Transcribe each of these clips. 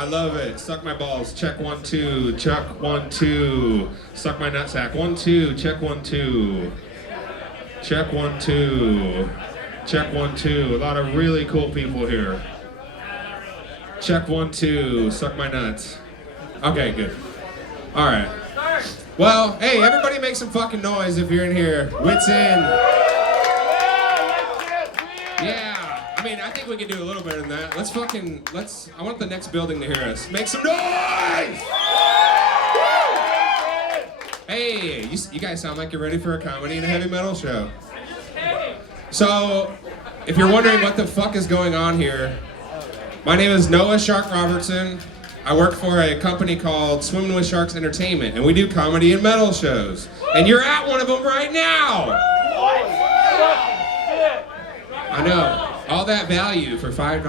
I love it. Suck my balls. Check 1 2. Chuck 1 2. Suck my nutsack. 1 2. Check 1 2. Check 1 2. Check 1 2. A lot of really cool people here. Check 1 2. Suck my nuts. Okay, good. All right. Well, hey, everybody make some fucking noise if you're in here. Wits in. Yeah. I mean, I think we can do a little better than that. I want the next building to hear us. Make some noise! Hey, you guys sound like you're ready for a comedy and a heavy metal show. So, if you're wondering what the fuck is going on here, my name is Noah Shark Robertson. I work for a company called Swimming with Sharks Entertainment, and we do comedy and metal shows. And you're at one of them right now! I know. All that value for $5.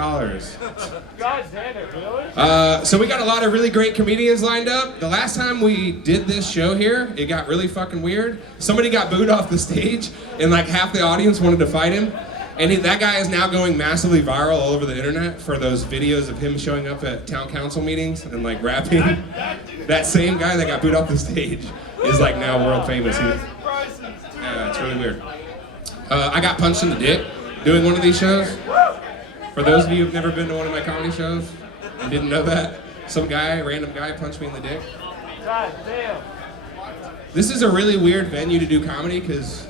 God damn it, really? So we got a lot of really great comedians lined up. The last time we did this show here, it got really fucking weird. Somebody got booed off the stage, and like half the audience wanted to fight him. And that guy is now going massively viral all over the internet for those videos of him showing up at town council meetings and like rapping. That same guy that got booed off the stage is like now world famous. Yeah, it's really weird. I got punched in the dick doing one of these shows. For those of you who've never been to one of my comedy shows and didn't know that, random guy punched me in the dick. God damn. This is a really weird venue to do comedy because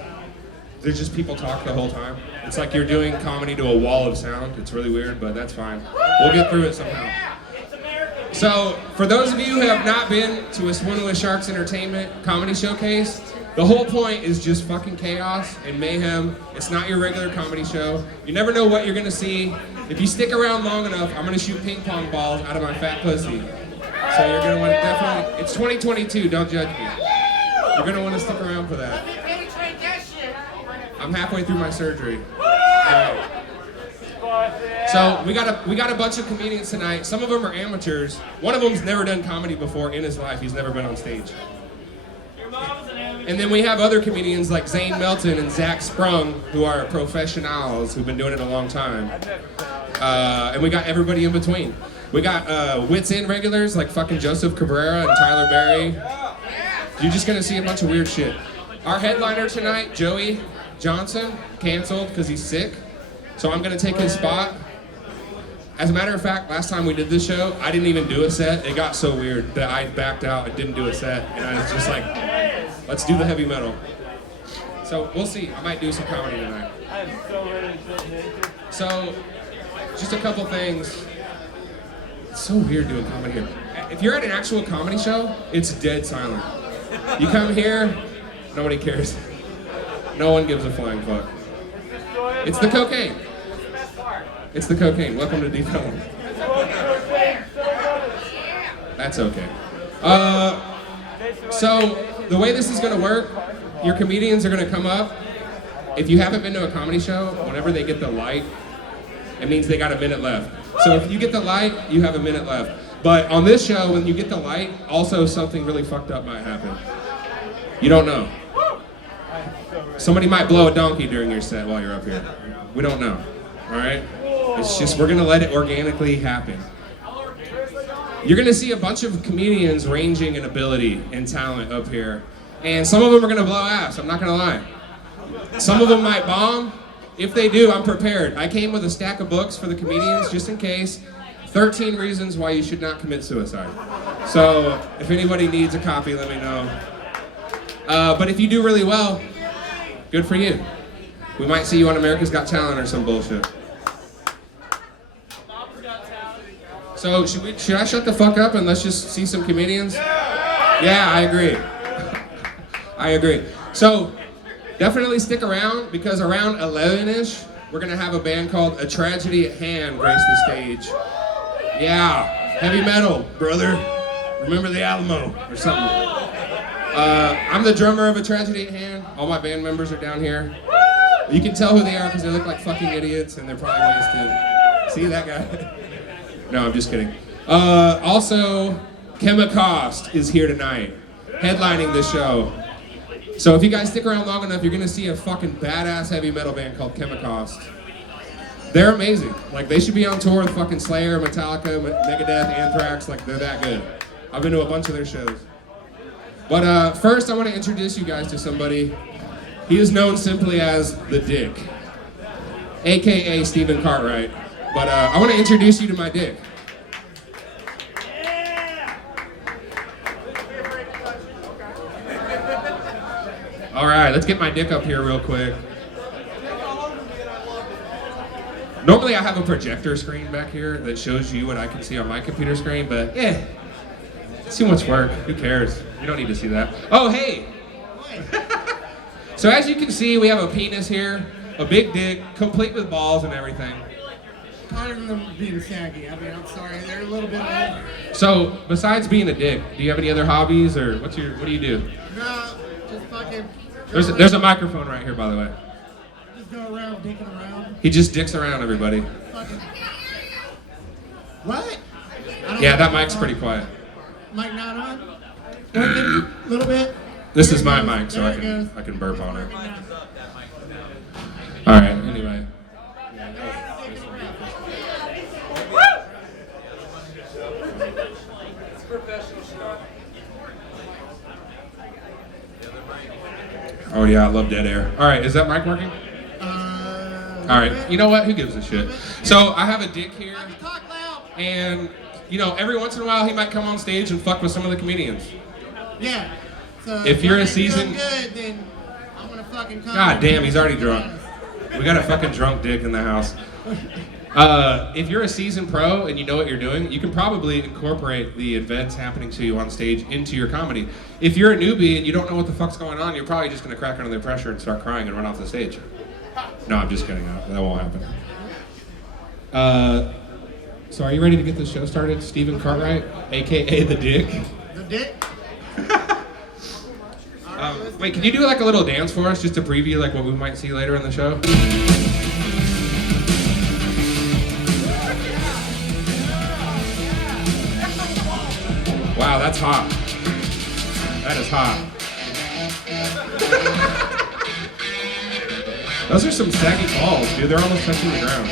there's just people talk the whole time. It's like you're doing comedy to a wall of sound. It's really weird, but that's fine. We'll get through it somehow. So, for those of you who have not been to a Swimming with Sharks Entertainment comedy showcase, the whole point is just fucking chaos and mayhem. It's not your regular comedy show. You never know what you're gonna see. If you stick around long enough, I'm gonna shoot ping pong balls out of my fat pussy. So you're gonna want to definitely, it's 2022, don't judge me. You're gonna want to stick around for that. I'm halfway through my surgery. Right. So we got a bunch of comedians tonight. Some of them are amateurs. One of them's never done comedy before in his life. He's never been on stage. And then we have other comedians like Zane Melton and Zach Sprung, who are professionals, who've been doing it a long time. And we got everybody in between. We got Wits In regulars like fucking Joseph Cabrera and Tyler Berry. You're just gonna see a bunch of weird shit. Our headliner tonight, Joey Johnson, canceled because he's sick. So I'm gonna take his spot. As a matter of fact, last time we did this show, I didn't even do a set. It got so weird that I backed out and didn't do a set. And I was just like, let's do the heavy metal. So we'll see. I might do some comedy tonight. I'm so ready to sit naked. So, just a couple things. It's so weird doing comedy here. If you're at an actual comedy show, it's dead silent. You come here, nobody cares. No one gives a flying fuck. It's the cocaine. It's the cocaine. Welcome to Deep Ellum. That's okay. So, the way this is going to work, your comedians are going to come up. If you haven't been to a comedy show, whenever they get the light, it means they got a minute left. So if you get the light, you have a minute left. But on this show, when you get the light, also something really fucked up might happen. You don't know. Somebody might blow a donkey during your set while you're up here. We don't know. All right? It's just, we're going to let it organically happen. You're going to see a bunch of comedians ranging in ability and talent up here. And some of them are going to blow ass, I'm not going to lie. Some of them might bomb. If they do, I'm prepared. I came with a stack of books for the comedians, just in case. 13 reasons why you should not commit suicide. So, if anybody needs a copy, let me know. But if you do really well, good for you. We might see you on America's Got Talent or some bullshit. So, should I shut the fuck up and let's just see some comedians? Yeah, I agree. I agree. So, definitely stick around, because around 11-ish, we're going to have a band called A Tragedy at Hand grace the stage. Yeah, heavy metal, brother. Remember the Alamo or something. I'm the drummer of A Tragedy at Hand. All my band members are down here. You can tell who they are because they look like fucking idiots and they're probably wasted. See that guy? No, I'm just kidding. Also, Chemicost is here tonight, headlining the show. So if you guys stick around long enough, you're gonna see a fucking badass heavy metal band called Chemicost. They're amazing. Like, they should be on tour with fucking Slayer, Metallica, Megadeth, Anthrax. Like, they're that good. I've been to a bunch of their shows. But first, I want to introduce you guys to somebody. He is known simply as The Dick, AKA Stephen Cartwright. But I want to introduce you to my dick. All right, let's get my dick up here real quick. Normally I have a projector screen back here that shows you what I can see on my computer screen, but it's too much work. Who cares? You don't need to see that. Oh, hey! So as you can see, we have a penis here, a big dick, complete with balls and everything. Part of them being saggy. I mean, I'm sorry, they're a little bit old. So, besides being a dick, do you have any other hobbies, or what do you do? No, just fucking. There's a microphone right here, by the way. Just go around dicking around. He just dicks around, everybody. Fucking. What? Yeah, that mic's pretty quiet. Mic not on? Working a little bit. This There is it my goes. mic, so There I it can goes. I can burp on it. Working now. All right. Anyway. Oh yeah, I love dead air. All right, is that mic working? All right. You know what? Who gives a shit? So I have a dick here, Talk loud. and you know, every once in a while he might come on stage and fuck with some of the comedians. Yeah. So If you're a you're seasoned- doing good, then I'm gonna fucking come. God damn, he's already drunk. We got a fucking drunk dick in the house. If you're a seasoned pro and you know what you're doing, you can probably incorporate the events happening to you on stage into your comedy. If you're a newbie and you don't know what the fuck's going on, you're probably just gonna crack under the pressure and start crying and run off the stage. No, I'm just kidding. That won't happen. So are you ready to get this show started? Stephen Cartwright, AKA The Dick. The dick. Wait, can you do like a little dance for us just to preview like what we might see later in the show? Wow, that's hot. That is hot. Those are some saggy balls, dude. They're almost touching the ground.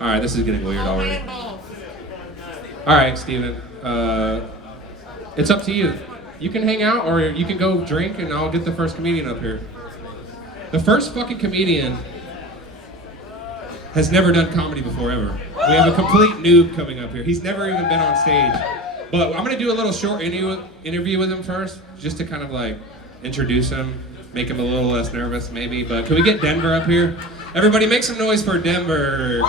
All right, this is getting weird already. All right, Steven. It's up to you. You can hang out or you can go drink and I'll get the first comedian up here. The first fucking comedian has never done comedy before ever. We have a complete noob coming up here. He's never even been on stage. But I'm gonna do a little short interview with him first, just to kind of like introduce him, make him a little less nervous maybe. But can we get Denver up here? Everybody make some noise for Denver.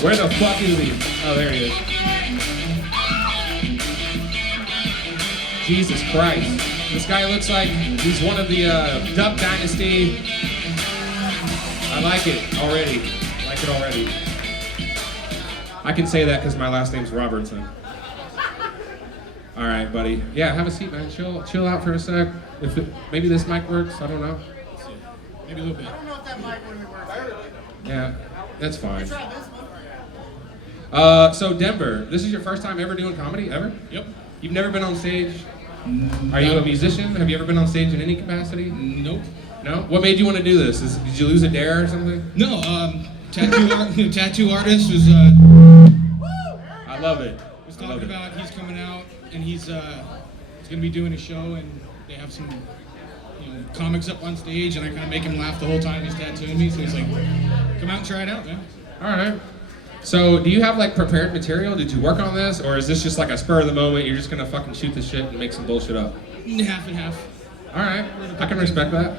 Where the fuck is he? Oh, there he is. Jesus Christ. This guy looks like he's one of the Duck Dynasty. I like it already. I can say that because my last name's Robertson. All right, buddy. Yeah, have a seat, man. Chill out for a sec. Maybe this mic works. I don't know. Maybe a little bit. I don't know if that mic would work. Yeah, that's fine. Try this one. So Denver, this is your first time ever doing comedy, ever? Yep. You've never been on stage? Are you a musician? Have you ever been on stage in any capacity? Nope. No? What made you want to do this? Did you lose a dare or something? No, tattoo artist was I love it. talking about he's coming out and he's gonna be doing a show and they have some comics up on stage and I kind of make him laugh the whole time he's tattooing me. So he's like, come out and try it out, man. All right. So do you have like prepared material? Did you work on this, or is this just like a spur of the moment? You're just gonna fucking shoot the shit and make some bullshit up? Half and half. All right, I can respect that.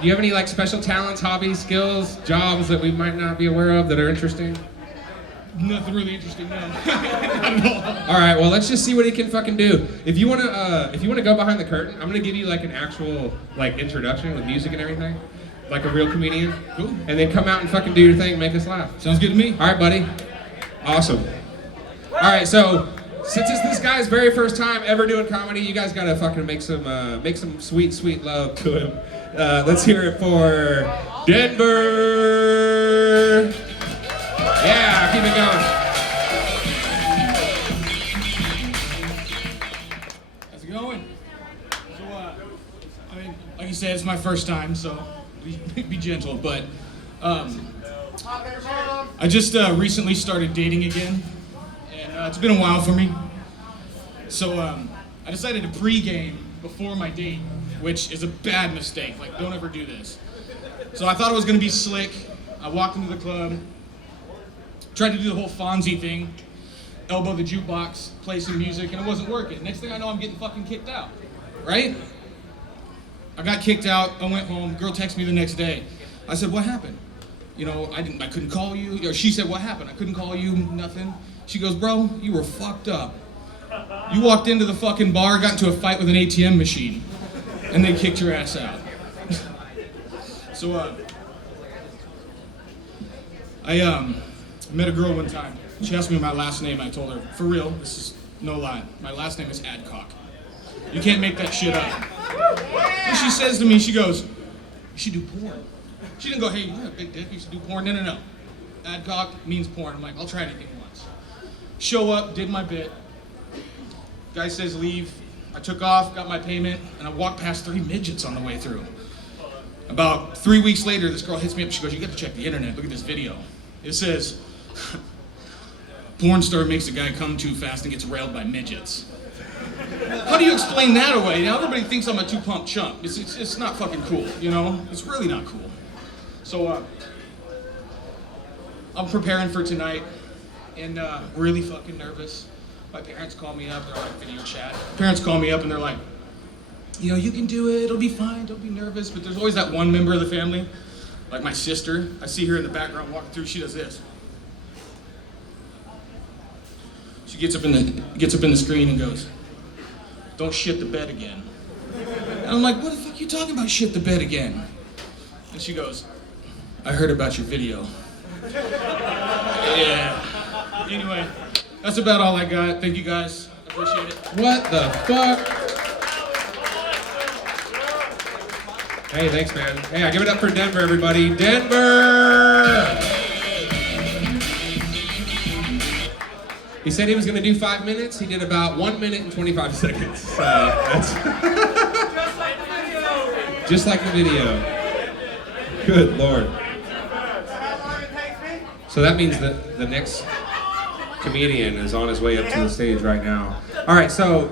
Do you have any like special talents, hobbies, skills, jobs that we might not be aware of that are interesting? Nothing really interesting, no. All right, well let's just see what he can fucking do. If you wanna go behind the curtain, I'm gonna give you like an actual like introduction with music and everything, like a real comedian. Cool. And then come out and fucking do your thing, and make us laugh. Sounds good to me. All right, buddy. Awesome. All right, so since it's this guy's very first time ever doing comedy, you guys gotta fucking make some sweet, sweet love to him. Let's hear it for Denver. Yeah, keep it going. How's it going? So, I mean, like you said, it's my first time, so be gentle, but I just recently started dating again, and it's been a while for me. So I decided to pregame before my date, which is a bad mistake. Like, don't ever do this. So I thought it was gonna be slick. I walked into the club, tried to do the whole Fonzie thing, elbow the jukebox, play some music, and it wasn't working. Next thing I know, I'm getting fucking kicked out, right? I got kicked out, I went home, girl texted me the next day. I said, what happened? You know, I couldn't call you. Or she said, what happened? I couldn't call you, nothing. She goes, bro, you were fucked up. You walked into the fucking bar, got into a fight with an ATM machine, and they kicked your ass out. So, I met a girl one time. She asked me my last name. I told her, for real, this is no lie. My last name is Adcock. You can't make that shit up. And she says to me, she goes, you should do porn. She didn't go, hey, you have a big dick, you should do porn. No. Adcock means porn. I'm like, I'll try anything once. Show up, did my bit. Guy says leave. I took off, got my payment, and I walked past 3 midgets on the way through. About 3 weeks later, this girl hits me up. She goes, you got to check the internet. Look at this video. It says, porn star makes a guy come too fast and gets railed by midgets. How do you explain that away? Now everybody thinks I'm a two-pump chump. It's not fucking cool, you know? It's really not cool. So, I'm preparing for tonight, and really fucking nervous. My parents call me up, they're on video chat. Parents call me up and they're like, you know, you can do it, it'll be fine, don't be nervous. But there's always that one member of the family, like my sister. I see her in the background walking through, she does this. She gets up in the screen and goes, don't shit the bed again. And I'm like, what the fuck are you talking about, shit the bed again? And she goes, I heard about your video. Yeah. Anyway, that's about all I got. Thank you guys. I appreciate it. What the fuck? Hey, thanks, man. Hey, I give it up for Denver, everybody. Denver! He said he was going to do 5 minutes. He did about 1 minute and 25 seconds. So that's just like the video. Good Lord. So that means that the next comedian is on his way up to the stage right now. All right, so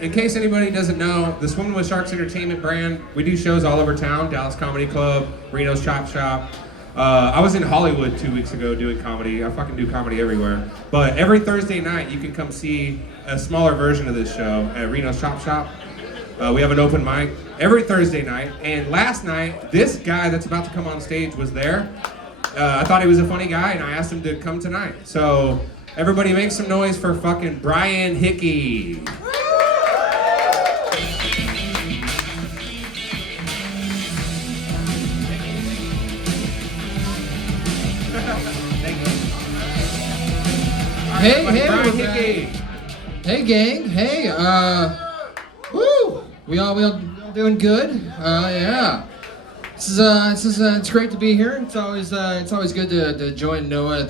in case anybody doesn't know, the Swimming with Sharks Entertainment brand, we do shows all over town, Dallas Comedy Club, Reno's Chop Shop. I was in Hollywood 2 weeks ago doing comedy. I fucking do comedy everywhere. But every Thursday night, you can come see a smaller version of this show at Reno's Chop Shop. We have an open mic every Thursday night. And last night, this guy that's about to come on stage was there. I thought he was a funny guy, and I asked him to come tonight. So everybody make some noise for fucking Brian Hickey. Hey, Brian what's Hickey. Hey, gang. Hey, woo! We all doing good? Yeah. It's great to be here. It's always good to join Noah at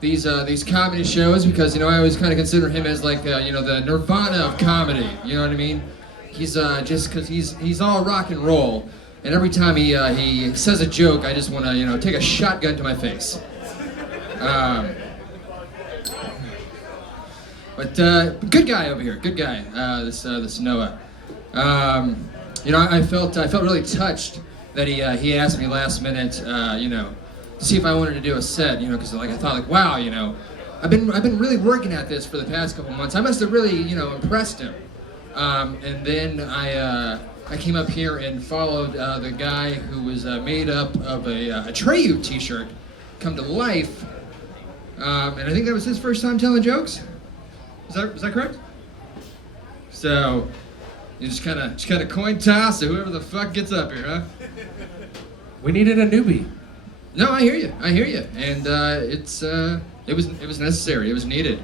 these comedy shows because I always kind of consider him as like the Nirvana of comedy. You know what I mean? He's just because he's all rock and roll, and every time he says a joke, I just want to take a shotgun to my face. But good guy over here, good guy. This Noah. I felt really touched that he asked me last minute, to see if I wanted to do a set, because I thought wow, I've been really working at this for the past couple months. I must have really, impressed him. And then I came up here and followed the guy who was made up of a Atreyu t-shirt come to life. And I think that was his first time telling jokes. Is that correct? So you just kind of coin toss to whoever the fuck gets up here, huh? We needed a newbie. No, I hear you, and it was necessary, it was needed.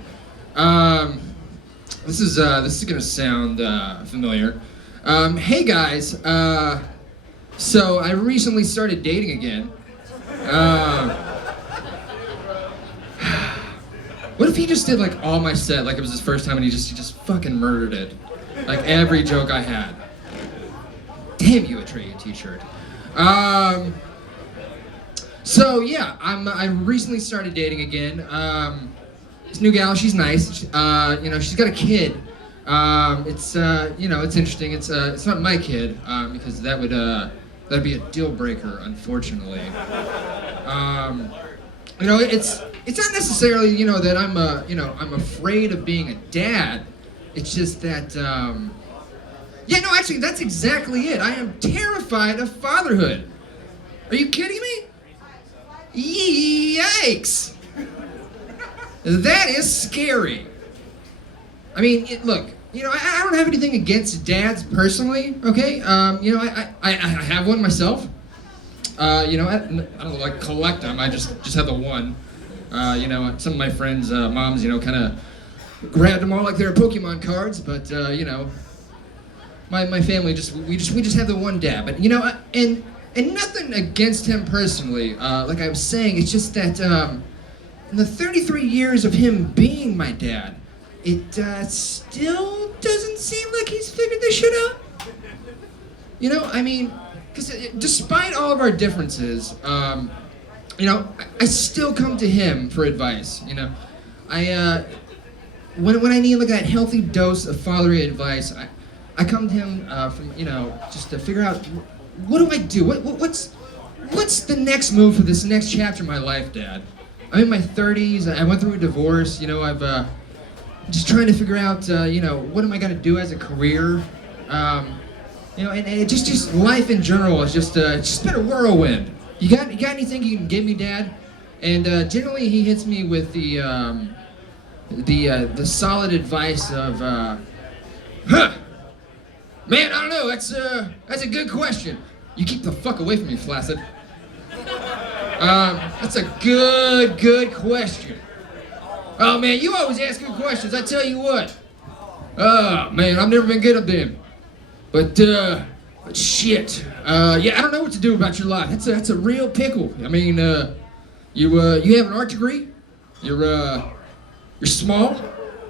This is gonna sound familiar. Hey guys, so I recently started dating again. What if he just did all my set like it was his first time and he just fucking murdered it? Like every joke I had. Damn you, Atreyu t-shirt. So yeah, I recently started dating again. This new gal, she's nice. You know, she's got a kid. It's you know, it's interesting. It's not my kid because that'd be a deal breaker, unfortunately. You know, it's not necessarily, you know, that I'm afraid of being a dad. It's just that yeah, no, actually, that's exactly it. I am terrified of fatherhood. Are you kidding me? Yikes! That is scary. I mean, look, you know, I don't have anything against dads personally, okay? You know, I have one myself. You know, I don't like collect them. I just have the one. You know, some of my friends' moms, you know, kind of grabbed them all like they were Pokemon cards, but you know, my family we just have the one dad. But you know, and nothing against him personally. Like I was saying, it's just that in the 33 years of him being my dad, it still doesn't seem like he's figured this shit out. You know, I mean, because despite all of our differences, you know, I still come to him for advice. You know, when I need like that healthy dose of fatherly advice, I come to him from, you know, just to figure out what do I do? What's the next move for this next chapter of my life, Dad? I'm in my 30s. I went through a divorce. You know, I've just trying to figure out, you know, what am I gonna do as a career? You know, and it just life in general is just it's just been a whirlwind. You got anything you can give me, Dad? And generally he hits me with the solid advice of, huh, man, I don't know. That's a good question. You keep the fuck away from me, Flaccid. That's a good question. Oh man, you always ask good questions. I tell you what. Oh man, I've never been good at them. But shit. Yeah, I don't know what to do about your life. That's a real pickle. I mean, you have an art degree. You're small.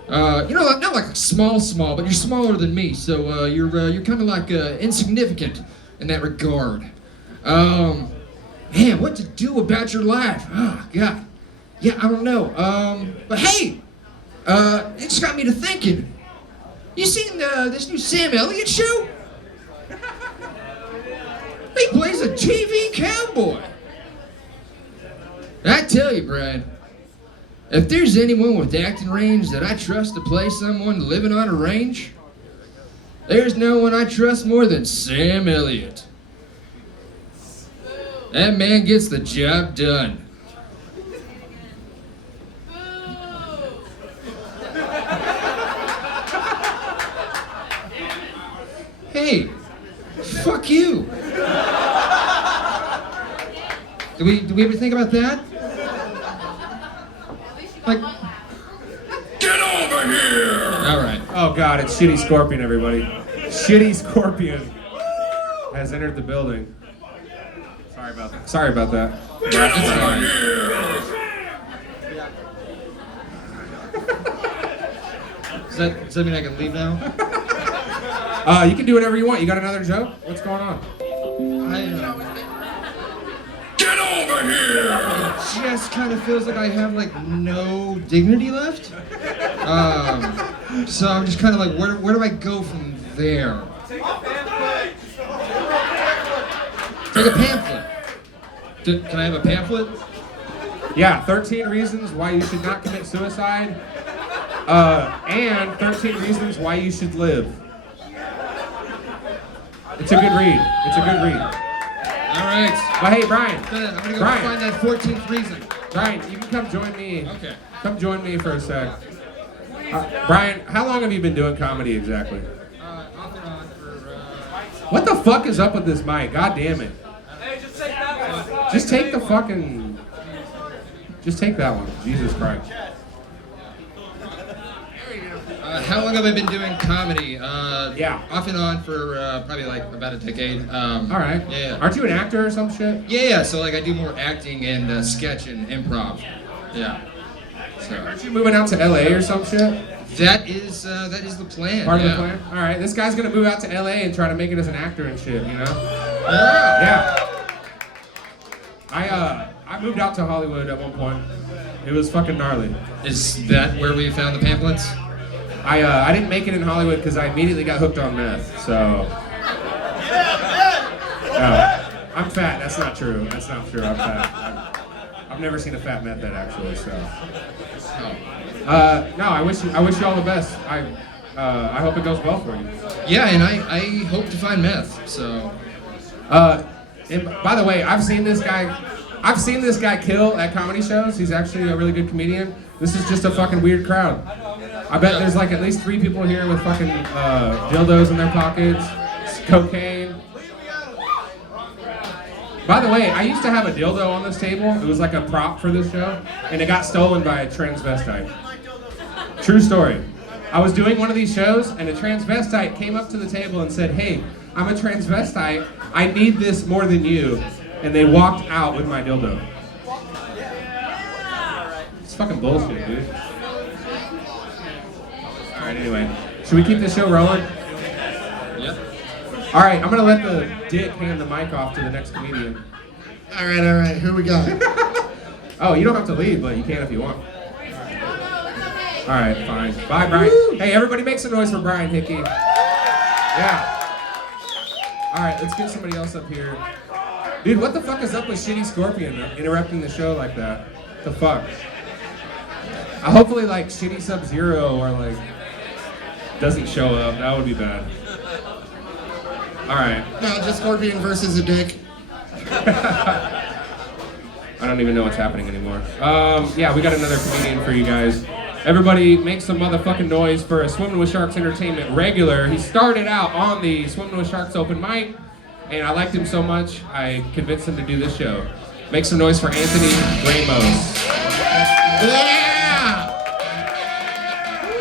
You know, not like small, but you're smaller than me. So you're kind of like insignificant in that regard. Man, what to do about your life? Oh God. Yeah, I don't know. But hey, it just got me to thinking. You seen this new Sam Elliott show? He plays a TV cowboy. I tell you, Brian, if there's anyone with acting range that I trust to play someone living on a range, there's no one I trust more than Sam Elliott. That man gets the job done. Hey, fuck you. Do we ever think about that? Like, get over here! All right. Oh God, it's Shitty Scorpion, everybody. Shitty Scorpion has entered the building. Sorry about that. Get over here! Does that mean I can leave now? You can do whatever you want. You got another joke? What's going on? Get over here! It just kind of feels like I have like no dignity left. So I'm just kind of like, where do I go from there? Take a pamphlet. Can I have a pamphlet? Yeah, 13 reasons why you should not commit suicide. And 13 reasons why you should live. It's a good read. All right. But hey, Brian. I'm gonna go Brian. find that 14th reason. Brian, you can come join me. Okay. Come join me for a sec. Brian, how long have you been doing comedy exactly? Off and on for. What the fuck is up with this mic? God damn it. Hey, just take that one. Just take the fucking. Just take that one. Jesus Christ. How long have I been doing comedy? Yeah. Off and on for probably like about a decade. All right. Yeah. Aren't you an actor or some shit? Yeah. So like I do more acting and sketch and improv. Yeah. So Aren't you moving out to LA or some shit? that is the plan. Part of yeah. the plan? All right. This guy's gonna move out to LA and try to make it as an actor and shit, you know? Yeah. Yeah. I moved out to Hollywood at one point. It was fucking gnarly. Is that where we found the pamphlets? I didn't make it in Hollywood because I immediately got hooked on meth. So. I'm fat. That's not true. That's not true. I'm fat. I've never seen a fat meth head actually. So. No, I wish you all the best. I hope it goes well for you. Yeah, and I hope to find meth. So. And by the way, I've seen this guy kill at comedy shows. He's actually a really good comedian. This is just a fucking weird crowd. I bet there's like at least 3 people here with fucking dildos in their pockets, cocaine. By the way, I used to have a dildo on this table. It was like a prop for this show, and it got stolen by a transvestite. True story. I was doing one of these shows, and a transvestite came up to the table and said, "Hey, I'm a transvestite. I need this more than you." And they walked out with my dildo. It's fucking bullshit, dude. Alright, anyway. Should we keep this show rolling? Yep. Alright, I'm gonna let the dick hand the mic off to the next comedian. All right. Who we got? Oh, you don't have to leave, but you can if you want. Alright, fine. Bye, Brian. Hey, everybody make some noise for Brian Hickey. Yeah. Alright, let's get somebody else up here. Dude, what the fuck is up with Shitty Scorpion interrupting the show like that? The fuck? Hopefully, like, Shitty Sub-Zero or, like, doesn't show up. That would be bad. Alright. No, just Scorpion versus a dick. I don't even know what's happening anymore. Yeah, we got another comedian for you guys. Everybody make some motherfucking noise for a Swimming with Sharks Entertainment regular. He started out on the Swimming with Sharks open mic, and I liked him so much, I convinced him to do this show. Make some noise for Anthony Ramos. Yeah!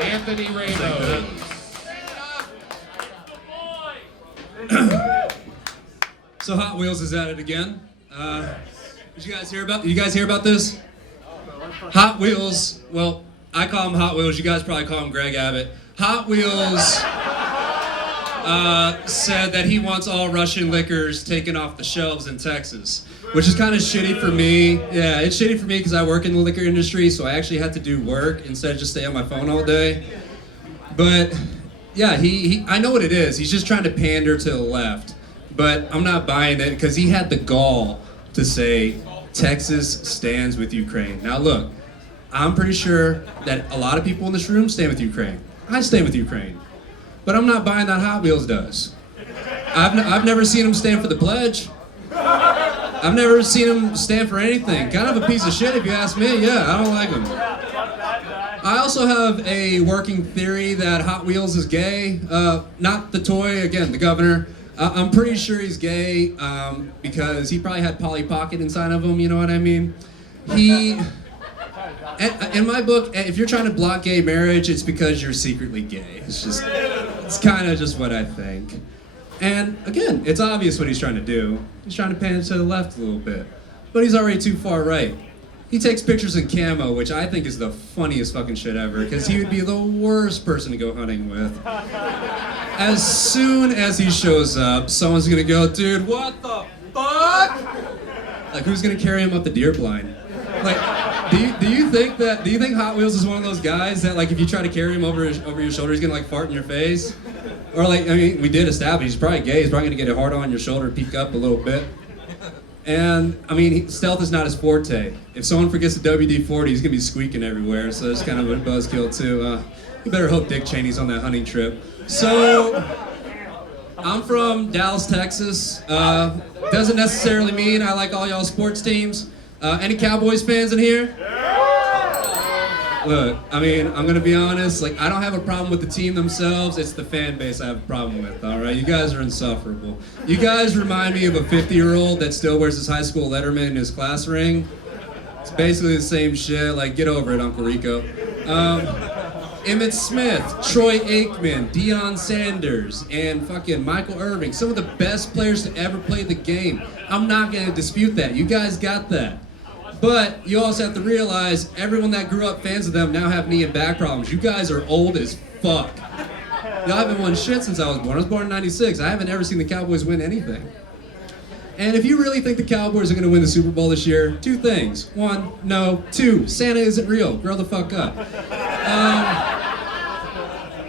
Anthony Ramos. So Hot Wheels is at it again. Did you guys hear about this? Hot Wheels, well, I call them Hot Wheels, you guys probably call him Greg Abbott. Hot Wheels said that he wants all Russian liquors taken off the shelves in Texas, which is kind of shitty for me. Yeah, it's shitty for me because I work in the liquor industry, so I actually had to do work instead of just stay on my phone all day. But yeah, he I know what it is. He's just trying to pander to the left. But I'm not buying it because he had the gall to say Texas stands with Ukraine. Now look, I'm pretty sure that a lot of people in this room stand with Ukraine. I stand with Ukraine. But I'm not buying that Hot Wheels does. I've never seen him stand for the pledge. I've never seen him stand for anything. Kind of a piece of shit if you ask me. Yeah, I don't like him. I also have a working theory that Hot Wheels is gay. Not the toy, again, the governor. I'm pretty sure he's gay because he probably had Polly Pocket inside of him, you know what I mean? In my book, if you're trying to block gay marriage, it's because you're secretly gay. It's kind of just what I think. And again, it's obvious what he's trying to do. He's trying to pan it to the left a little bit. But he's already too far right. He takes pictures in camo, which I think is the funniest fucking shit ever, because he would be the worst person to go hunting with. As soon as he shows up, someone's gonna go, "Dude, what the fuck?" Like, who's gonna carry him up the deer blind? Like, do you think Hot Wheels is one of those guys that, like, if you try to carry him over your shoulder, he's gonna, like, fart in your face? Or, like, I mean, we did establish he's probably gay. He's probably gonna get it hard on your shoulder, peek up a little bit. And, I mean, stealth is not his forte. If someone forgets the WD-40, he's gonna be squeaking everywhere, so it's kind of a buzzkill, too. You better hope Dick Cheney's on that hunting trip. So, I'm from Dallas, Texas. Doesn't necessarily mean I like all y'all sports teams. Any Cowboys fans in here? Look, I mean, I'm gonna be honest, like, I don't have a problem with the team themselves, it's the fan base I have a problem with, alright? You guys are insufferable. You guys remind me of a 50-year-old that still wears his high school letterman in his class ring. It's basically the same shit, like, get over it, Uncle Rico. Emmitt Smith, Troy Aikman, Deion Sanders, and fucking Michael Irving, some of the best players to ever play the game. I'm not gonna dispute that, you guys got that. But you also have to realize everyone that grew up fans of them now have knee and back problems. You guys are old as fuck. Y'all haven't won shit since I was born. I was born in '96. I haven't ever seen the Cowboys win anything. And if you really think the Cowboys are going to win the Super Bowl this year, two things. One, no. Two, Santa isn't real. Grow the fuck up.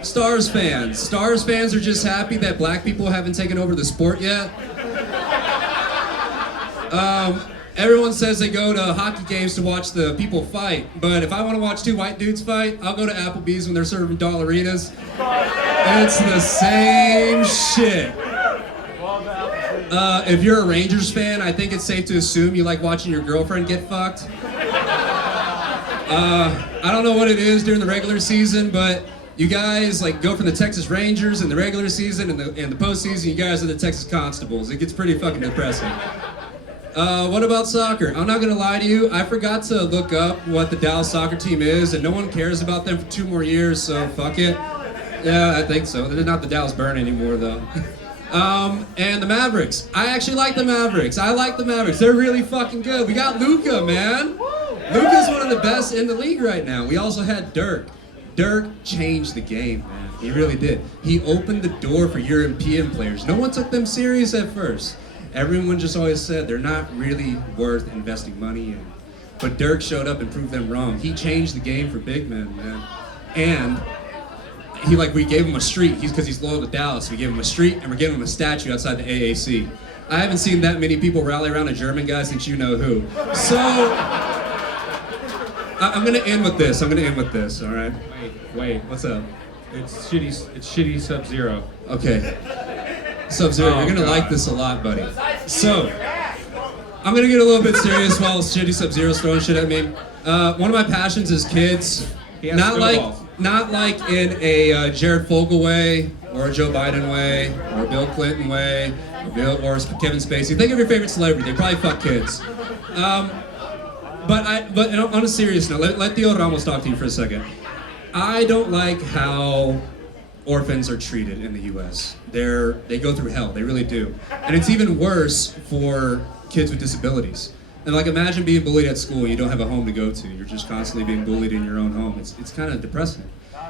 Stars fans. Stars fans are just happy that black people haven't taken over the sport yet. Everyone says they go to hockey games to watch the people fight, but if I want to watch two white dudes fight, I'll go to Applebee's when they're serving dollaritas. It's the same shit. If you're a Rangers fan, I think it's safe to assume you like watching your girlfriend get fucked. I don't know what it is during the regular season, but you guys like go from the Texas Rangers in the regular season and the postseason. You guys are the Texas Constables. It gets pretty fucking depressing. What about soccer? I'm not gonna lie to you. I forgot to look up what the Dallas soccer team is, and no one cares about them for 2 more years. So fuck it. Yeah, I think so. They're not the Dallas Burn anymore, though. And the Mavericks. I actually like the Mavericks. I like the Mavericks. They're really fucking good. We got Luka, man. Luka's one of the best in the league right now. We also had Dirk. Dirk changed the game, man. He really did. He opened the door for European players. No one took them serious at first. Everyone just always said they're not really worth investing money in. But Dirk showed up and proved them wrong. He changed the game for big men, man. And we gave him a street. Because he's loyal to Dallas. We gave him a street and we're giving him a statue outside the AAC. I haven't seen that many people rally around a German guy since you know who. So I'm gonna end with this. All right. Wait. What's up? It's shitty Sub-Zero. Okay. Sub-Zero, Oh, you're gonna God. like this a lot, buddy. So, I'm gonna get a little bit serious while shitty Sub-Zero's throwing shit at me. One of my passions is kids. He has Not snowballs. like in a Jared Fogle way, or a Joe Biden way, or a Bill Clinton way, or Kevin Spacey. Think of your favorite celebrity. They probably fuck kids. But on a serious note, let Theo Ramos talk to you for a second. I don't like how orphans are treated in the U.S. They go through hell. They really do. And it's even worse for kids with disabilities. And like, imagine being bullied at school. You don't have a home to go to. You're just constantly being bullied in your own home. It's kind of depressing.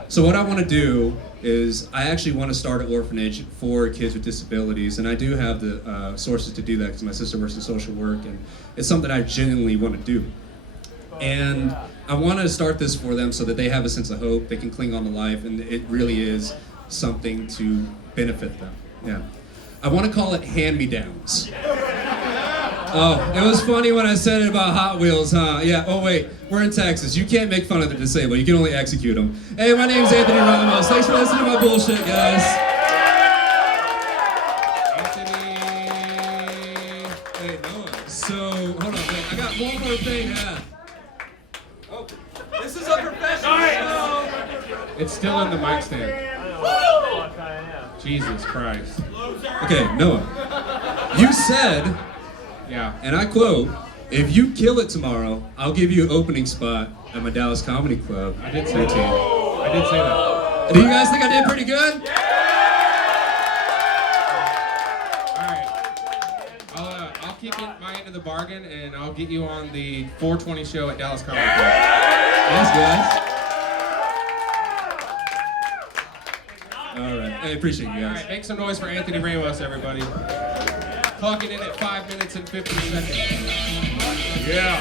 So what I want to do is I actually want to start an orphanage for kids with disabilities. And I do have the sources to do that because my sister works in social work. And it's something I genuinely want to do. And I want to start this for them so that they have a sense of hope, they can cling on to life, and it really is something to benefit them. Yeah. I want to call it hand-me-downs. Oh, it was funny when I said it about Hot Wheels, huh? Yeah, oh wait, we're in Texas. You can't make fun of the disabled, you can only execute them. Hey, my name's Anthony Ramos. Thanks for listening to my bullshit, guys. Anthony. Hey, Noah. So, hold on, wait, I got one more thing, yeah. Oh, this is a professional show. It's still in the mic stand. Jesus Christ. Okay, Noah. You said, Yeah. and I quote, if you kill it tomorrow, I'll give you an opening spot at my Dallas Comedy Club. I did say that. Do you guys think I did pretty good? All right. I'll keep my end of the bargain, and I'll get you on the 420 show at Dallas Comedy Club. Yes, guys. All right, I appreciate you All guys. right, make some noise for Anthony Ramos, everybody. Clocking in at 5 minutes and 50 seconds. Yeah.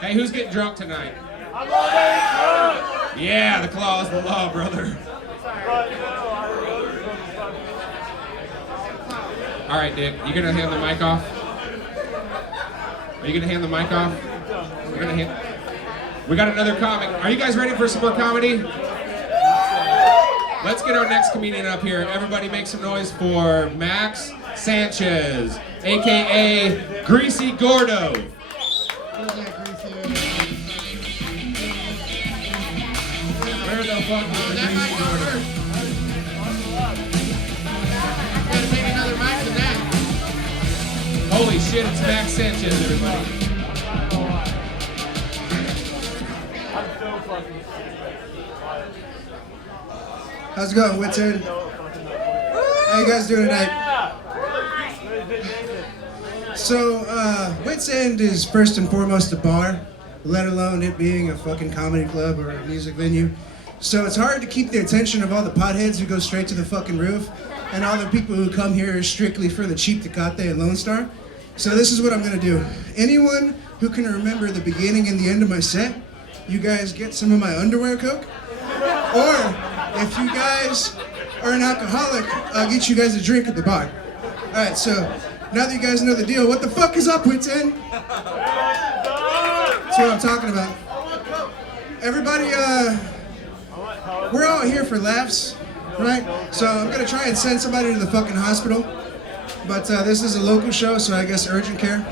Hey, who's getting drunk tonight? Yeah, the claw is the law, brother. All right, Dick, you gonna hand the mic off? Are you gonna hand the mic off? We're gonna hand. We got another comic. Are you guys ready for some more comedy? Let's get our next comedian up here. Everybody make some noise for Max Sanchez, aka Greasy Gordo. Where the fuck is the Greasy Gordo? Gotta take another mic for that. Holy shit, it's Max Sanchez, everybody. How's it going, Wits End? How you guys doing tonight? So, Wits End is first and foremost a bar, let alone it being a fucking comedy club or a music venue. So it's hard to keep the attention of all the potheads who go straight to the fucking roof and all the people who come here strictly for the cheap Tecate and Lone Star. So this is what I'm gonna do. Anyone who can remember the beginning and the end of my set, you guys get some of my underwear coke. Or if you guys are an alcoholic, I'll get you guys a drink at the bar. All right, so now that you guys know the deal, what the fuck is up, Wits End? That's what I'm talking about. Everybody, we're all here for laughs, right? So I'm gonna try and send somebody to the fucking hospital, but this is a local show, so I guess urgent care.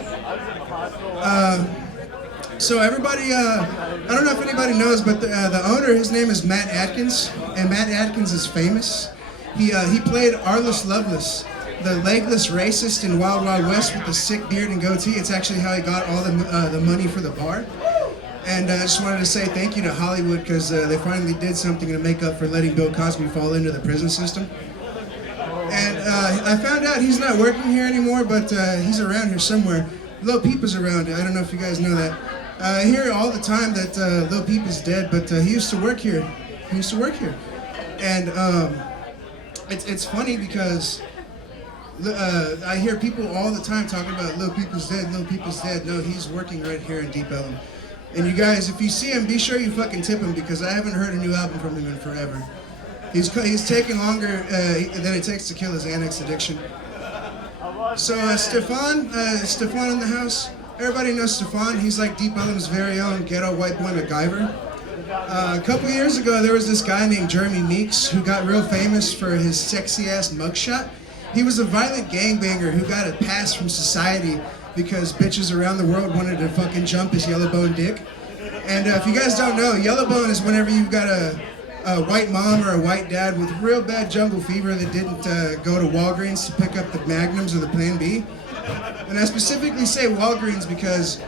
So everybody, I don't know if anybody knows, but the owner, his name is Matt Atkins, and Matt Atkins is famous. He played Arliss Lovelace, the legless racist in Wild Wild West with the sick beard and goatee. It's actually how he got all the money for the bar. And I just wanted to say thank you to Hollywood because they finally did something to make up for letting Bill Cosby fall into the prison system. And I found out he's not working here anymore, but he's around here somewhere. Lil Peep is around. I don't know if you guys know that. I hear all the time that Lil Peep is dead, but he used to work here. He used to work here. And it's funny because I hear people all the time talking about Lil Peep is dead, Lil Peep is dead. No, he's working right here in Deep Ellum. And you guys, if you see him, be sure you fucking tip him because I haven't heard a new album from him in forever. He's taking longer than it takes to kill his Annex addiction. So Stefan in the house. Everybody knows Stefan. He's like Deep Ellum's very own ghetto white boy MacGyver. A couple years ago, there was this guy named Jeremy Meeks who got real famous for his sexy ass mugshot. He was a violent gangbanger who got a pass from society because bitches around the world wanted to fucking jump his Yellowbone dick. And if you guys don't know, Yellowbone is whenever you've got a white mom or a white dad with real bad jungle fever that didn't go to Walgreens to pick up the Magnums or the Plan B. And I specifically say Walgreens because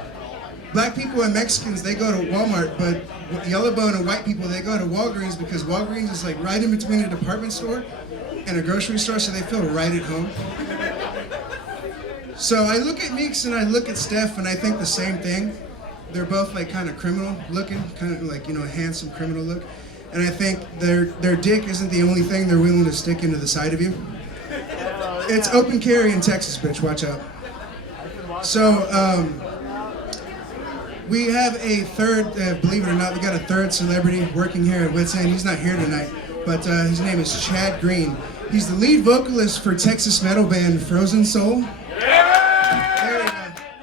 black people and Mexicans, they go to Walmart, but Yellowbone and white people, they go to Walgreens because Walgreens is like right in between a department store and a grocery store, so they feel right at home. So I look at Meeks and I look at Steph and I think the same thing. They're both like kind of criminal looking, kind of like, you know, handsome criminal look. And I think their dick isn't the only thing they're willing to stick into the side of you. It's open carry in Texas, bitch, watch out. So, we have a third, believe it or not, we got a third celebrity working here at Wits End. He's not here tonight, but his name is Chad Green. He's the lead vocalist for Texas metal band Frozen Soul. There you go.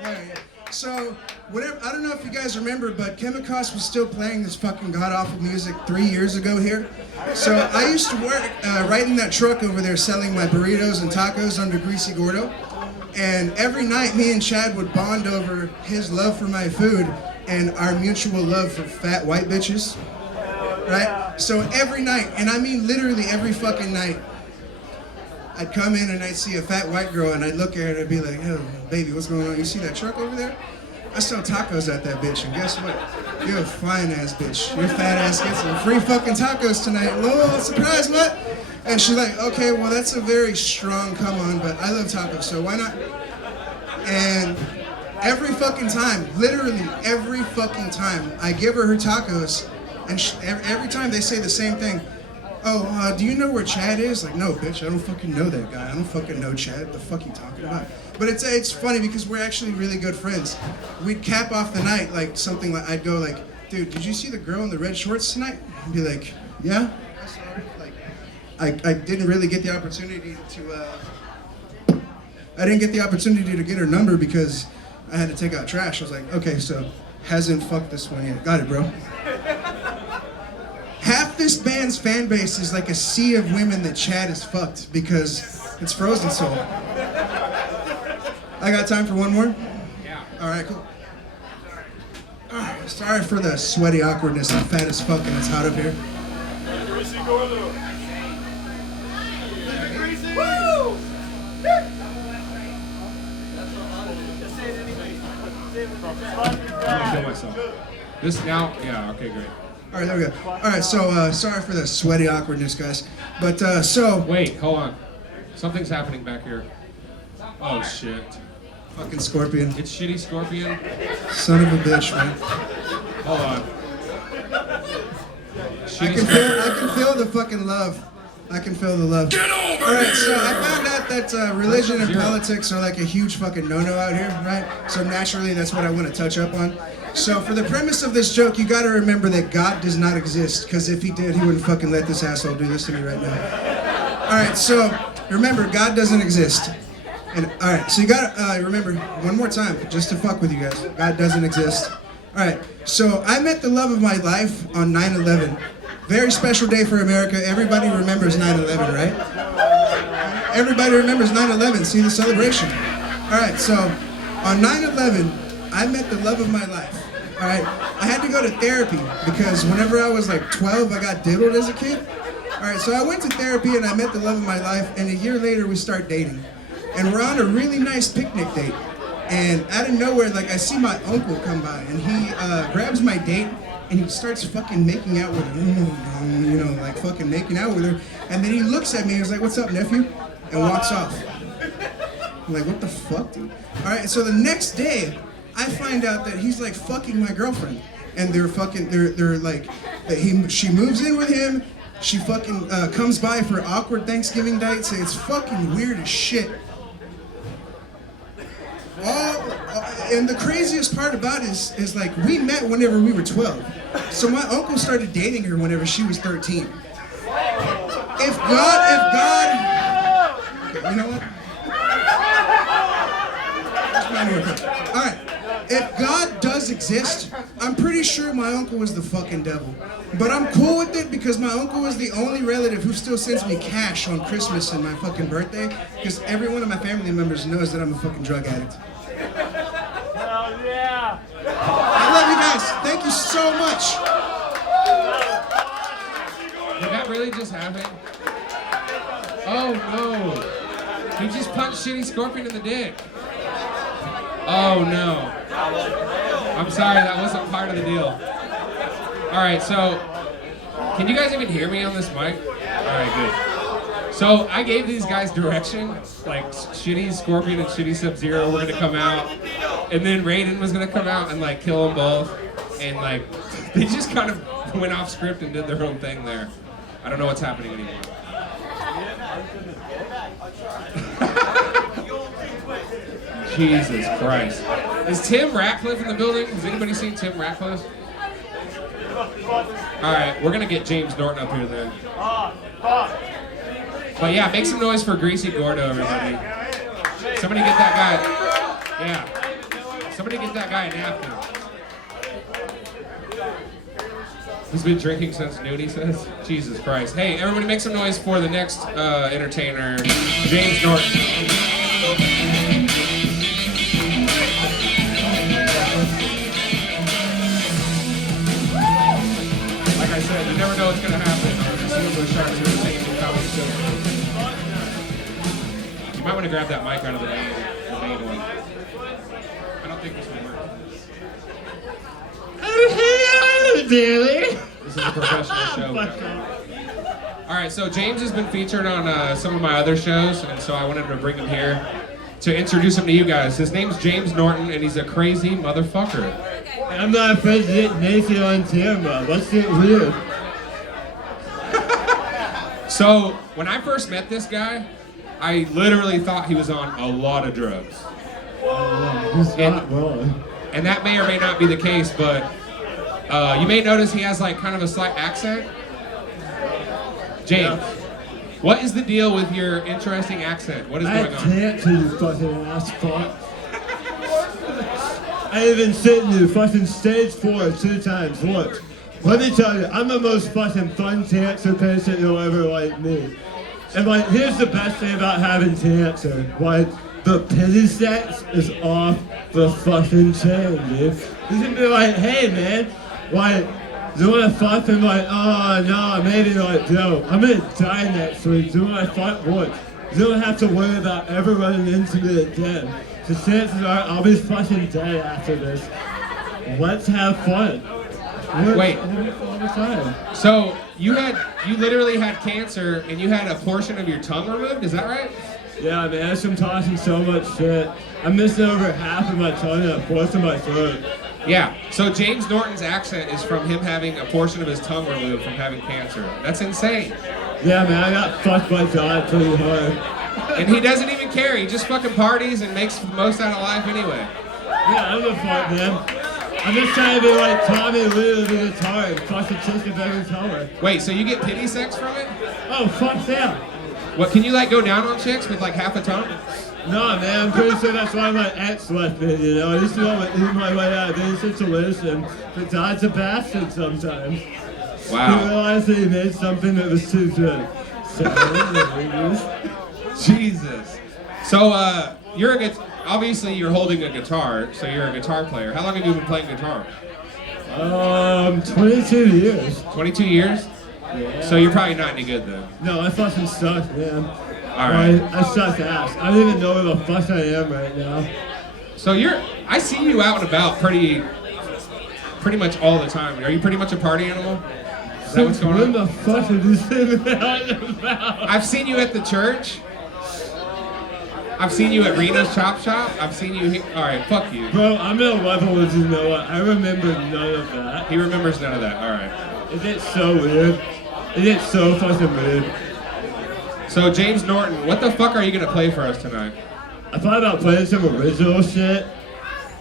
There you go. So, whatever, I don't know if you guys remember, but Chemicals was still playing this fucking god-awful music 3 years ago here. So I used to work right in that truck over there selling my burritos and tacos under Greasy Gordo. And every night me and Chad would bond over his love for my food and our mutual love for fat white bitches. Right? So every night, and I mean literally every fucking night, I'd come in and I'd see a fat white girl and I'd look at her and I'd be like, "Yo, baby, what's going on? You see that truck over there? I sell tacos at that bitch, and guess what? You're a fine ass bitch. Your fat ass gets some free fucking tacos tonight. Oh, surprise, mutt!" And she's like, "Okay, well that's a very strong come on, but I love tacos, so why not?" And every fucking time, literally every fucking time, I give her tacos, and every time they say the same thing. "Oh, do you know where Chad is?" Like, "No, bitch, I don't fucking know that guy. I don't fucking know Chad. What the fuck you talking about?" But it's funny because we're actually really good friends. We'd cap off the night like something like, I'd go like, "Dude, did you see the girl in the red shorts tonight?" I'd be like, "Yeah, I saw her." Like, I didn't really get the opportunity to get her number because I had to take out trash. I was like, "Okay, so hasn't fucked this one yet. Got it, bro." Half this band's fan base is like a sea of women that Chad has fucked because it's Frozen Soul. I got time for one more? Yeah. All right, cool. Sorry for the sweaty awkwardness. I'm fat as fuck and it's hot up here. Woo! I'm gonna kill myself. This now, yeah, okay, great. All right, there we go. All right, so sorry for the sweaty awkwardness, guys. But so Wait, hold on. Something's happening back here. Oh shit. fucking Scorpion, It's Shitty Scorpion. son of a bitch, man. Hold on. I can feel the fucking love. I can feel the love. Get over All right, so I found out that religion and politics are like a huge fucking no-no out here, right? So naturally, that's what I want to touch up on. So for the premise of this joke, you got to remember that God does not exist, because if he did, he wouldn't fucking let this asshole do this to me right now. All right, so remember, God doesn't exist. And all right, so you got to remember one more time, just to fuck with you guys. God doesn't exist. All right, so I met the love of my life on 9/11. Very special day for America. Everybody remembers 9/11, right? Everybody remembers 9/11. See the celebration. All right, so on 9/11, I met the love of my life. All right, I had to go to therapy because whenever I was like 12, I got diddled as a kid. All right, so I went to therapy and I met the love of my life, and a year later we start dating, and we're on a really nice picnic date. And out of nowhere, like I see my uncle come by, and he grabs my date, and he starts fucking making out with her, you know, like fucking making out with her. And then he looks at me and he's like, "What's up, nephew?" and walks off. I'm like, what the fuck, dude? All right, so the next day, I find out that he's like fucking my girlfriend, and they're like, she moves in with him. She fucking comes by for awkward Thanksgiving nights. It's fucking weird as shit. And the craziest part about it is like we met whenever we were 12. So my uncle started dating her whenever she was 13. If God, okay, you know what? All right. If God does exist, I'm pretty sure my uncle was the fucking devil. But I'm cool with it because my uncle is the only relative who still sends me cash on Christmas and my fucking birthday, because every one of my family members knows that I'm a fucking drug addict. Hell yeah! I love you guys. Thank you so much. Did that really just happen? Oh no. He just punched Shitty Scorpion in the dick. Oh no. I'm sorry, that wasn't part of the deal. Alright, so can you guys even hear me on this mic? Alright, good. So I gave these guys direction, like Shitty Scorpion and Shitty Sub-Zero were gonna come out, and then Raiden was gonna come out and like kill them both, and like they just kind of went off script and did their own thing there. I don't know what's happening anymore. Jesus Christ. Is Tim Ratcliffe in the building? Has anybody seen Tim Ratcliffe? Alright, we're gonna get James Norton up here then. But yeah, make some noise for Greasy Gordo, everybody. Somebody get that guy. Yeah. Somebody get that guy a napkin. He's been drinking since noon, he says. Jesus Christ. Hey, everybody make some noise for the next entertainer, James Norton. Like I said, you never know what's going to happen. As soon as the sharks are going to take some comedy show. You might want to grab that mic out of the main one. I don't think this will work. This is a professional show. Alright, so James has been featured on some of my other shows, and so I wanted to bring him here to introduce him to you guys. His name's James Norton, and he's a crazy motherfucker. I'm not afraid to get naked on camera. Let's get weird. So, when I first met this guy, I literally thought he was on a lot of drugs. He's not wrong. And that may or may not be the case, but you may notice he has like kind of a slight accent. James, what is the deal with your interesting accent? What is going I on? can't to you fucking ass fuck. I even sit in the fucking stage 4 2 times. Look, let me tell you, I'm the most fucking fun cancer patient you'll ever like me. And like, here's the best thing about having cancer. Like, the pity sex is off the fucking chain, dude. You can be like, hey man, like, do you want to fuck? And like, oh no, maybe like, yo, I'm gonna die next week. Do you want to fuck? Look, you don't have to worry about ever running into me again. So chances are I'll be fucking dead after this. Let's have fun. Wait. Have fun all the time. So you literally had cancer and you had a portion of your tongue removed, is that right? Yeah, man, I'm talking so much shit. I'm missing over half of my tongue and a fourth of my throat. Yeah, so James Norton's accent is from him having a portion of his tongue removed from having cancer. That's insane. Yeah, man, I got fucked by God pretty hard. And he doesn't even care. He just fucking parties and makes the most out of life anyway. Yeah, I'm a fart, man. I'm just trying to be like Tommy Lee with the guitar and fuck the chick of every color. Wait, so you get pity sex from it? Oh, fuck yeah. What, can you like go down on chicks with like half a tongue? No, man, I'm pretty sure that's why my ex left me, you know? I used to always eat my way out of any situation, but God's a bastard sometimes. He Wow. realized that he made something that was too good. So, Jesus. So, you're obviously you're holding a guitar, so you're a guitar player. How long have you been playing guitar? 22 years. 22 years? Yeah. So you're probably not any good then. No, I fucking suck, man. Alright. I suck ass. I don't even know where the fuck I am right now. So I see you out and about pretty much all the time. Are you pretty much a party animal? Is that what's going When on? the fuck are you saying out and about? I've seen you at the church. I've seen you at Rena's Chop Shop. I've seen you here. Alright, fuck you. Bro, I'm at a level with you know what? I remember none of that. He remembers none of that. Alright. It gets so weird. It gets so fucking weird. So James Norton, what the fuck are you gonna play for us tonight? I thought about playing some original shit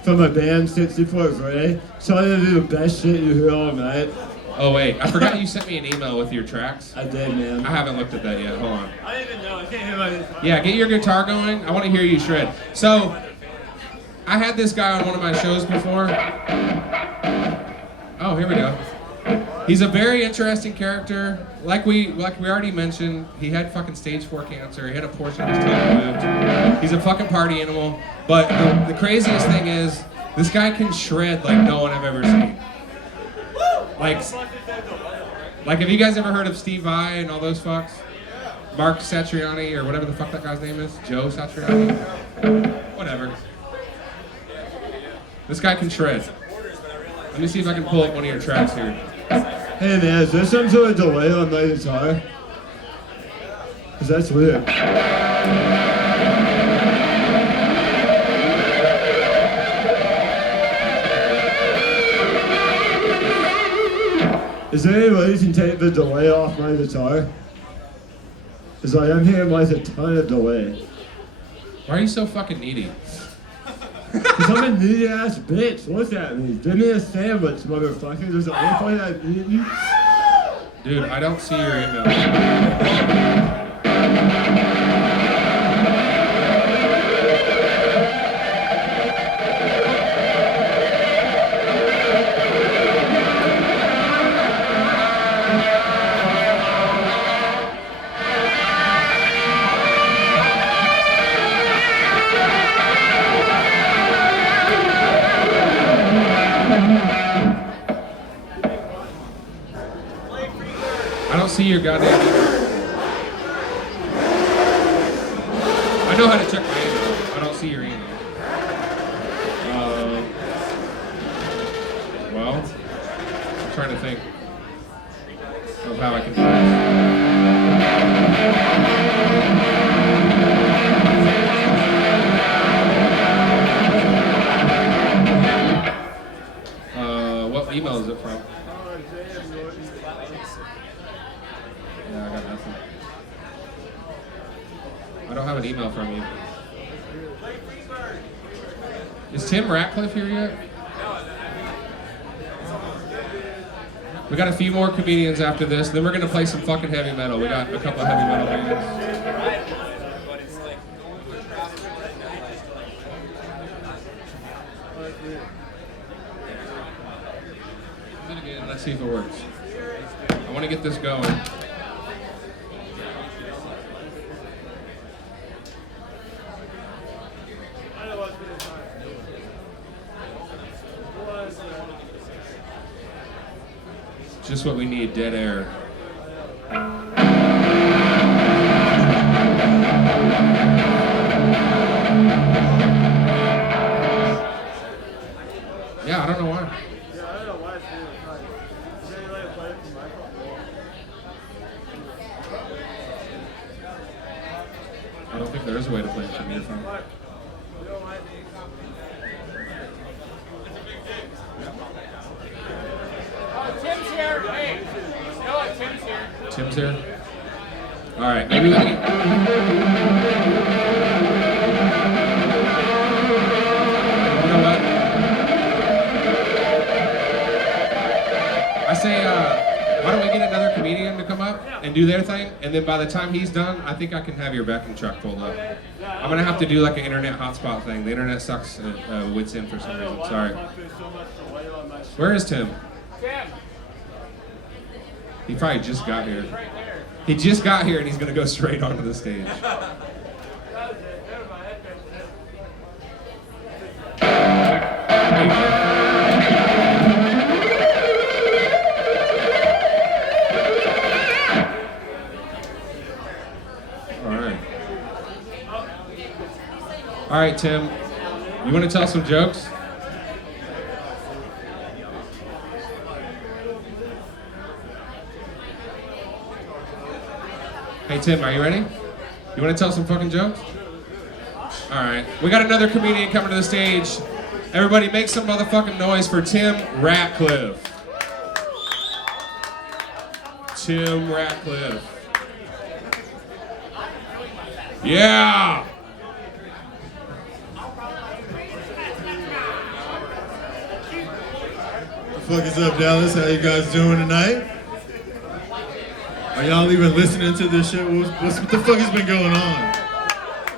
from my band 64 Gray. Trying to do the best shit you hear all night. Oh wait, I forgot you sent me an email with your tracks. I did, man. I haven't looked at that yet. Hold on. I didn't even know. I can't hear my... Yeah, get your guitar going. I want to hear you shred. So, I had this guy on one of my shows before. Oh, here we go. He's a very interesting character. Like we already mentioned, he had fucking stage 4 cancer. He had a portion of his tongue removed. He's a fucking party animal. But the craziest thing is, this guy can shred like no one I've ever seen. Like, have you guys ever heard of Steve Vai and all those fucks? Mark Satriani, or whatever the fuck that guy's name is? Joe Satriani? Whatever. This guy can shred. Let me see if I can pull up one of your tracks here. Hey, man, is there some sort of delay on my guitar? Because that's weird. Is there any way you can take the delay off my guitar? Because like, I'm hearing like a ton of delay. Why are you so fucking needy? Because I'm a needy ass bitch. Look at me. Give me a sandwich, motherfucker. Does it look like I've eaten? Dude, I don't see your email. I don't see your goddamn email. I know how to check my email. I don't see your email. Well, I'm trying to think of how I can do this. What email is it from? Yeah, I got nothing. I don't have an email from you. Is Tim Ratcliffe here yet? We got a few more comedians after this, then we're gonna play some fucking heavy metal. We got a couple of heavy metal bands. Do it again, let's see if it works. I wanna get this going. Just what we need, dead air. Yeah, I don't know why. I don't think there is a way to play it from your phone. Tim's here. Hey, Noah, Tim's here. Tim's here? All right, maybe we can. You know what? I say, why don't we get another comedian to come up and do their thing, and then by the time he's done, I think I can have your backing truck pulled up. I'm gonna have to do like an internet hotspot thing. The internet sucks Wits in for some reason. Sorry. Where is Tim? He probably just got here. He just got here and he's gonna go straight onto the stage. All right, Tim, you want to tell some jokes? Hey, Tim, are you ready? You want to tell some fucking jokes? All right, we got another comedian coming to the stage. Everybody make some motherfucking noise for Tim Ratcliffe. Tim Ratcliffe. Yeah! What the fuck is up, Dallas? How you guys doing tonight? Are y'all even listening to this shit? What the fuck has been going on?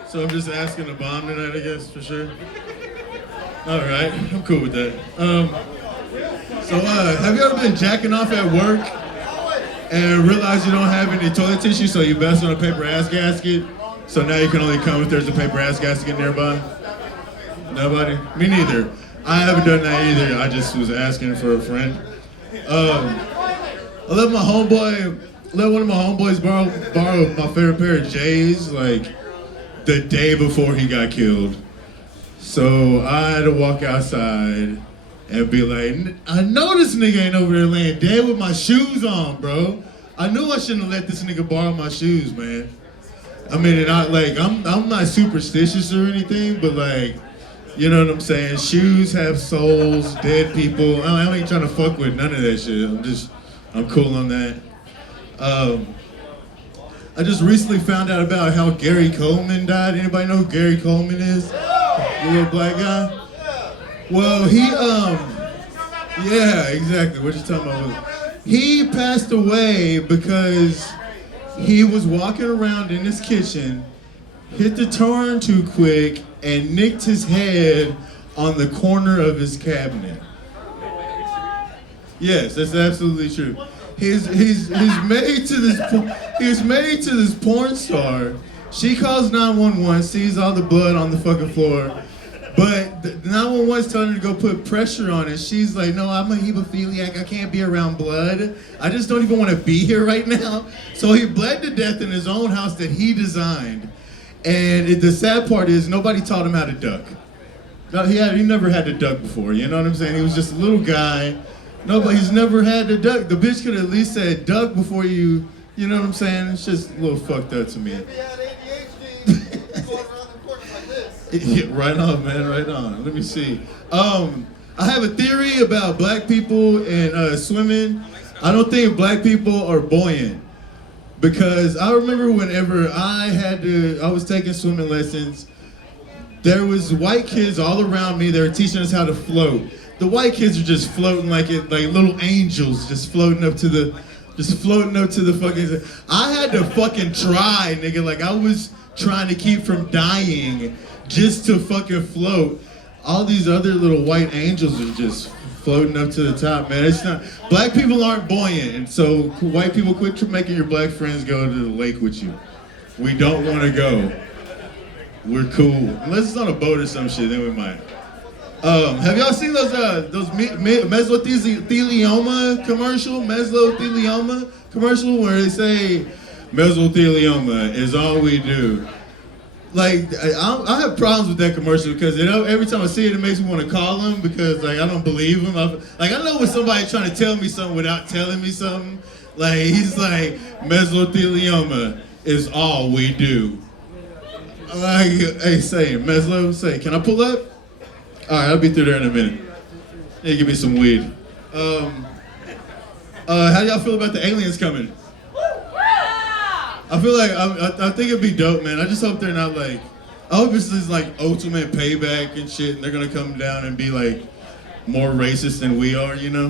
So I'm just asking to bomb tonight, I guess, for sure. All right, I'm cool with that. Have you ever been jacking off at work and realize you don't have any toilet tissue, so you best on a paper ass gasket? So now you can only come if there's a paper ass gasket nearby? Nobody? Me neither. I haven't done that either. I just was asking for a friend. I let one of my homeboys borrow my favorite pair of J's like the day before he got killed. So I had to walk outside and be like, I know this nigga ain't over there laying dead with my shoes on, bro. I knew I shouldn't have let this nigga borrow my shoes, man. I mean, I'm not superstitious or anything, but like, you know what I'm saying? Shoes have souls, dead people. I ain't trying to fuck with none of that shit. I'm cool on that. I just recently found out about how Gary Coleman died. Anybody know who Gary Coleman is? The little black guy? Well, yeah, exactly. What you talking about? He passed away because he was walking around in his kitchen, hit the turn too quick, and nicked his head on the corner of his cabinet. Yes, that's absolutely true. He's married to this porn star. She calls 911, sees all the blood on the fucking floor, but the 911's telling her to go put pressure on it. She's like, no, I'm a hemophiliac. I can't be around blood. I just don't even want to be here right now. So he bled to death in his own house that he designed. And the sad part is nobody taught him how to duck. No, he never had to duck before, you know what I'm saying? He was just a little guy. Nobody's never had to duck. The bitch could at least said duck before you know what I'm saying? It's just a little fucked up to me. Maybe I had ADHD. Going around the court like this. Yeah, right on, man, right on. Let me see. I have a theory about black people and swimming. I don't think black people are buoyant. Because I remember whenever I was taking swimming lessons, there was white kids all around me that were teaching us how to float. The white kids are just floating like little angels, just floating up to the fucking. I had to fucking try, nigga. Like I was trying to keep from dying just to fucking float. All these other little white angels are just floating up to the top, man. It's not. Black people aren't buoyant, and so white people quit making your black friends go to the lake with you. We don't want to go. We're cool. Unless it's on a boat or some shit, then we might. Have y'all seen those mesothelioma commercial where they say mesothelioma is all we do? Like, I have problems with that commercial because every time I see it, it makes me want to call them because like I don't believe them. I know when somebody's trying to tell me something without telling me something. Like he's like mesothelioma is all we do. Like, hey, say Meslo, say, can I pull up? All right, I'll be through there in a minute. Hey, give me some weed. How do y'all feel about the aliens coming? I feel like I think it'd be dope, man. I just hope they're not like. I hope this is like ultimate payback and shit, and they're gonna come down and be like more racist than we are, you know?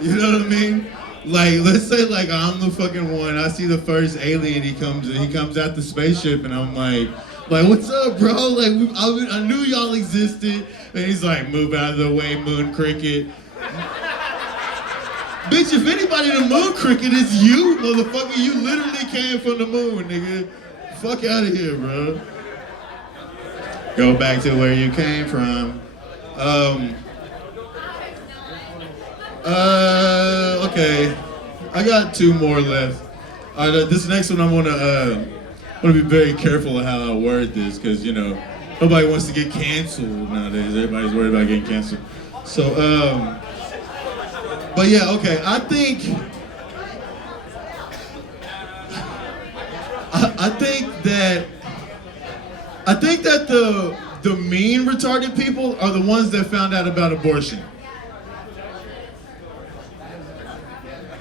You know what I mean? Like, let's say like I'm the fucking one. I see the first alien. He comes out the spaceship, and I'm like, what's up, bro? Like, I knew y'all existed. And he's like, move out of the way, moon cricket. Bitch, if anybody the moon cricket is you, motherfucker. You literally came from the moon, nigga. Fuck out of here, bro. Go back to where you came from. Okay. I got 2 more left. This next one I want to be very careful of how I word this, because, you know, nobody wants to get canceled nowadays. Everybody's worried about getting canceled. So, but yeah, okay. I think that the mean retarded people are the ones that found out about abortion.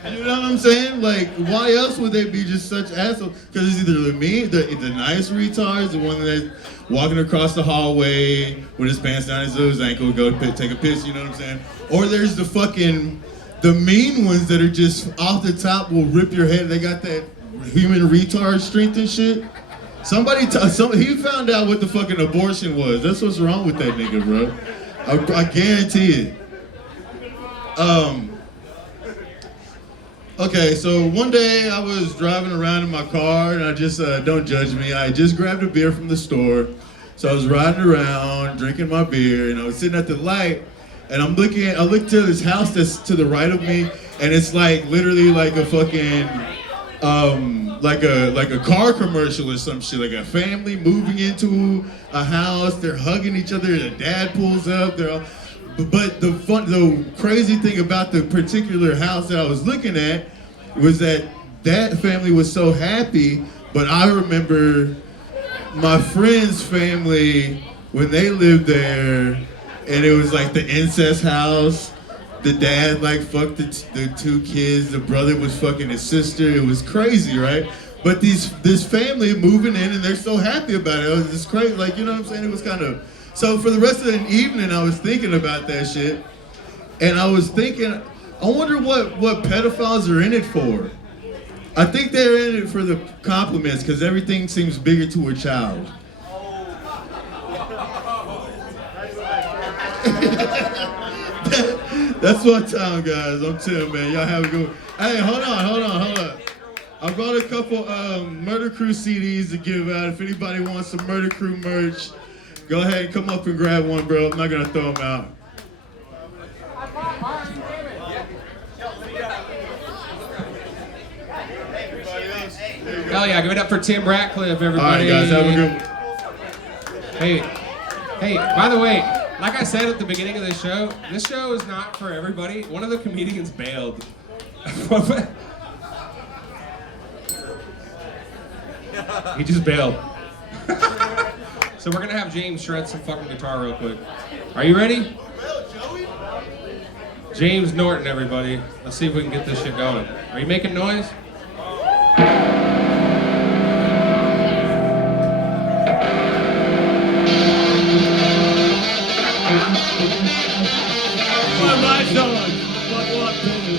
You know what I'm saying? Like, why else would they be just such assholes? Because it's either the nice retards, the one that's walking across the hallway with his pants down his ankle, go take a piss, you know what I'm saying? Or there's the mean ones that are just off the top will rip your head. They got that human retard strength and shit. He found out what the fucking abortion was. That's what's wrong with that nigga, bro. I guarantee it. Okay, so one day I was driving around in my car, and I just, don't judge me, I just grabbed a beer from the store. So I was riding around, drinking my beer, and I was sitting at the light, and I look to this house that's to the right of me, and it's like literally like a fucking, like a car commercial or some shit, like a family moving into a house, they're hugging each other, the dad pulls up, but the crazy thing about the particular house that I was looking at was that family was so happy, but I remember my friend's family when they lived there, and it was like the incest house. The dad like fucked the 2 kids, the brother was fucking his sister. It was crazy, right? But this family moving in, and they're so happy about it. It was just crazy, like, you know what I'm saying? It was kind of. So for the rest of the evening, I was thinking about that shit, and I was thinking, I wonder what pedophiles are in it for. I think they're in it for the compliments, because everything seems bigger to a child. That's my time, guys. I'm Tim, man. Y'all have a good one. Hey, hold on. I brought a couple Murder Crew CDs to give out. If anybody wants some Murder Crew merch, go ahead and come up and grab one, bro. I'm not gonna throw them out. Hell yeah, give it up for Tim Ratcliffe, everybody. All right, guys, have a good one. Hey, by the way, like I said at the beginning of this show is not for everybody. One of the comedians bailed. He just bailed. So we're gonna have James shred some fucking guitar real quick. Are you ready? James Norton, everybody. Let's see if we can get this shit going. Are you making noise? My song. Buckle up, baby.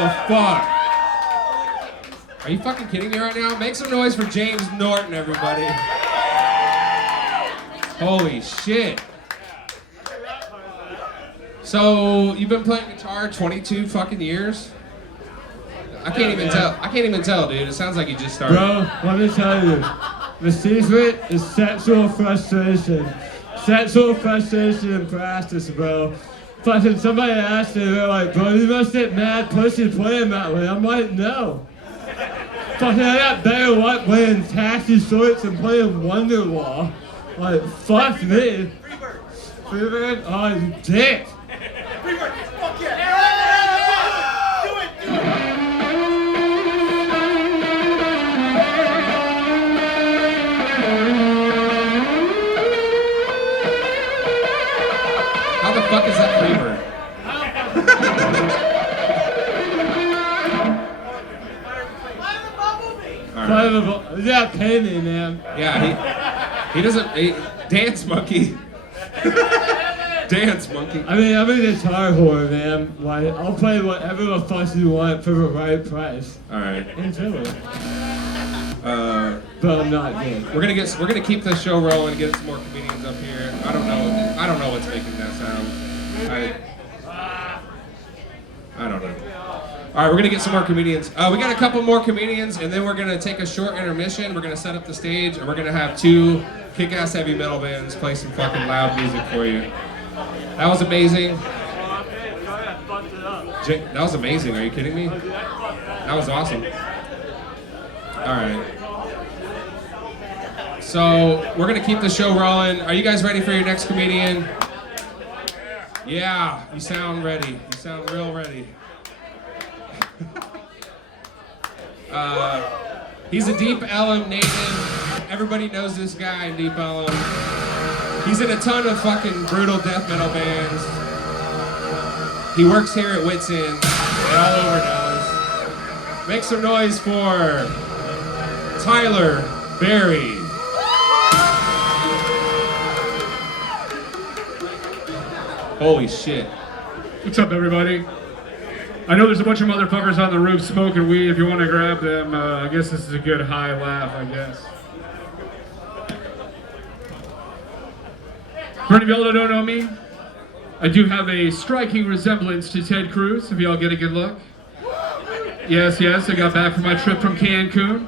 the fuck? Are you fucking kidding me right now? Make some noise for James Norton, everybody. Holy shit. So, you've been playing guitar 22 fucking years? I can't even tell, dude. It sounds like you just started. Bro, let me tell you, the secret is sexual frustration. Sexual frustration in practice, bro. Fucking somebody asked me, they're like, bro, you must get mad pussy playing that way. I'm like, no. Fucking, I got better luck playing Taxi Shorts and playing Wonderwall. Like, fuck me. Freebird? Oh, you dick. How the fuck is that Freebird? Yeah, pay me, man. Yeah, he doesn't. Dance monkey. Dance monkey. I mean, I'm a guitar whore, man. Like, I'll play whatever the fuck you want for the right price. Alright. Until it. But I'm not good. We're gonna keep this show rolling, get some more comedians up here. I don't know what's making that sound. I don't know. All right, we're gonna get some more comedians. We got a couple more comedians, and then we're gonna take a short intermission. We're gonna set up the stage, and we're gonna have two kick-ass heavy metal bands play some fucking loud music for you. That was amazing. That was amazing. Are you kidding me? That was awesome. All right. So we're gonna keep the show rolling. Are you guys ready for your next comedian? Yeah, you sound ready. You sound real ready. He's a Deep Ellum native. Everybody knows this guy in Deep Ellum. He's in a ton of fucking brutal death metal bands. He works here at Wits End and all over Dallas. Make some noise for Tyler Berry. Holy shit. What's up, everybody? I know there's a bunch of motherfuckers on the roof smoking weed. If you want to grab them, I guess this is a good high laugh, I guess. For any of y'all that don't know me, I do have a striking resemblance to Ted Cruz, if y'all get a good look. Yes, I got back from my trip from Cancun.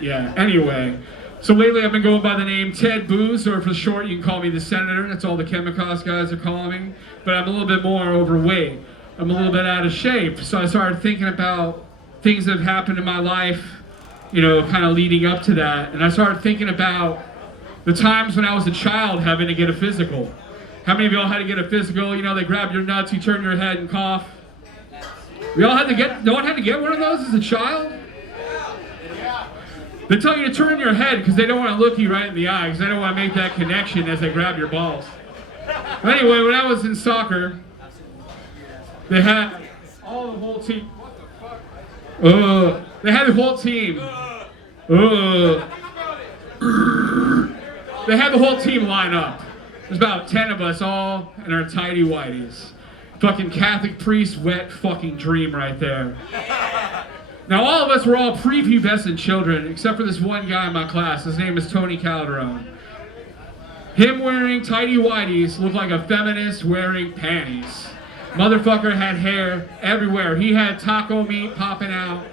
Yeah, anyway. So lately I've been going by the name Ted Booze, or for short you can call me the Senator. That's all the Chemicals guys are calling me. But I'm a little bit more overweight. I'm a little bit out of shape. So I started thinking about things that have happened in my life, you know, kind of leading up to that. And I started thinking about the times when I was a child having to get a physical. How many of y'all had to get a physical? You know, they grab your nuts, you turn your head and cough. No one had to get one of those as a child? They tell you to turn your head because they don't want to look you right in the eye, because they don't want to make that connection as they grab your balls. But anyway, when I was in soccer, they had all the whole team. They had the whole team. They had the whole team line up. There's about 10 of us all in our tidy whities. Fucking Catholic priest wet fucking dream right there. Now all of us were all prepubescent children, except for this one guy in my class. His name is Tony Calderon. Him wearing tidy whities looked like a feminist wearing panties. Motherfucker had hair everywhere. He had taco meat popping out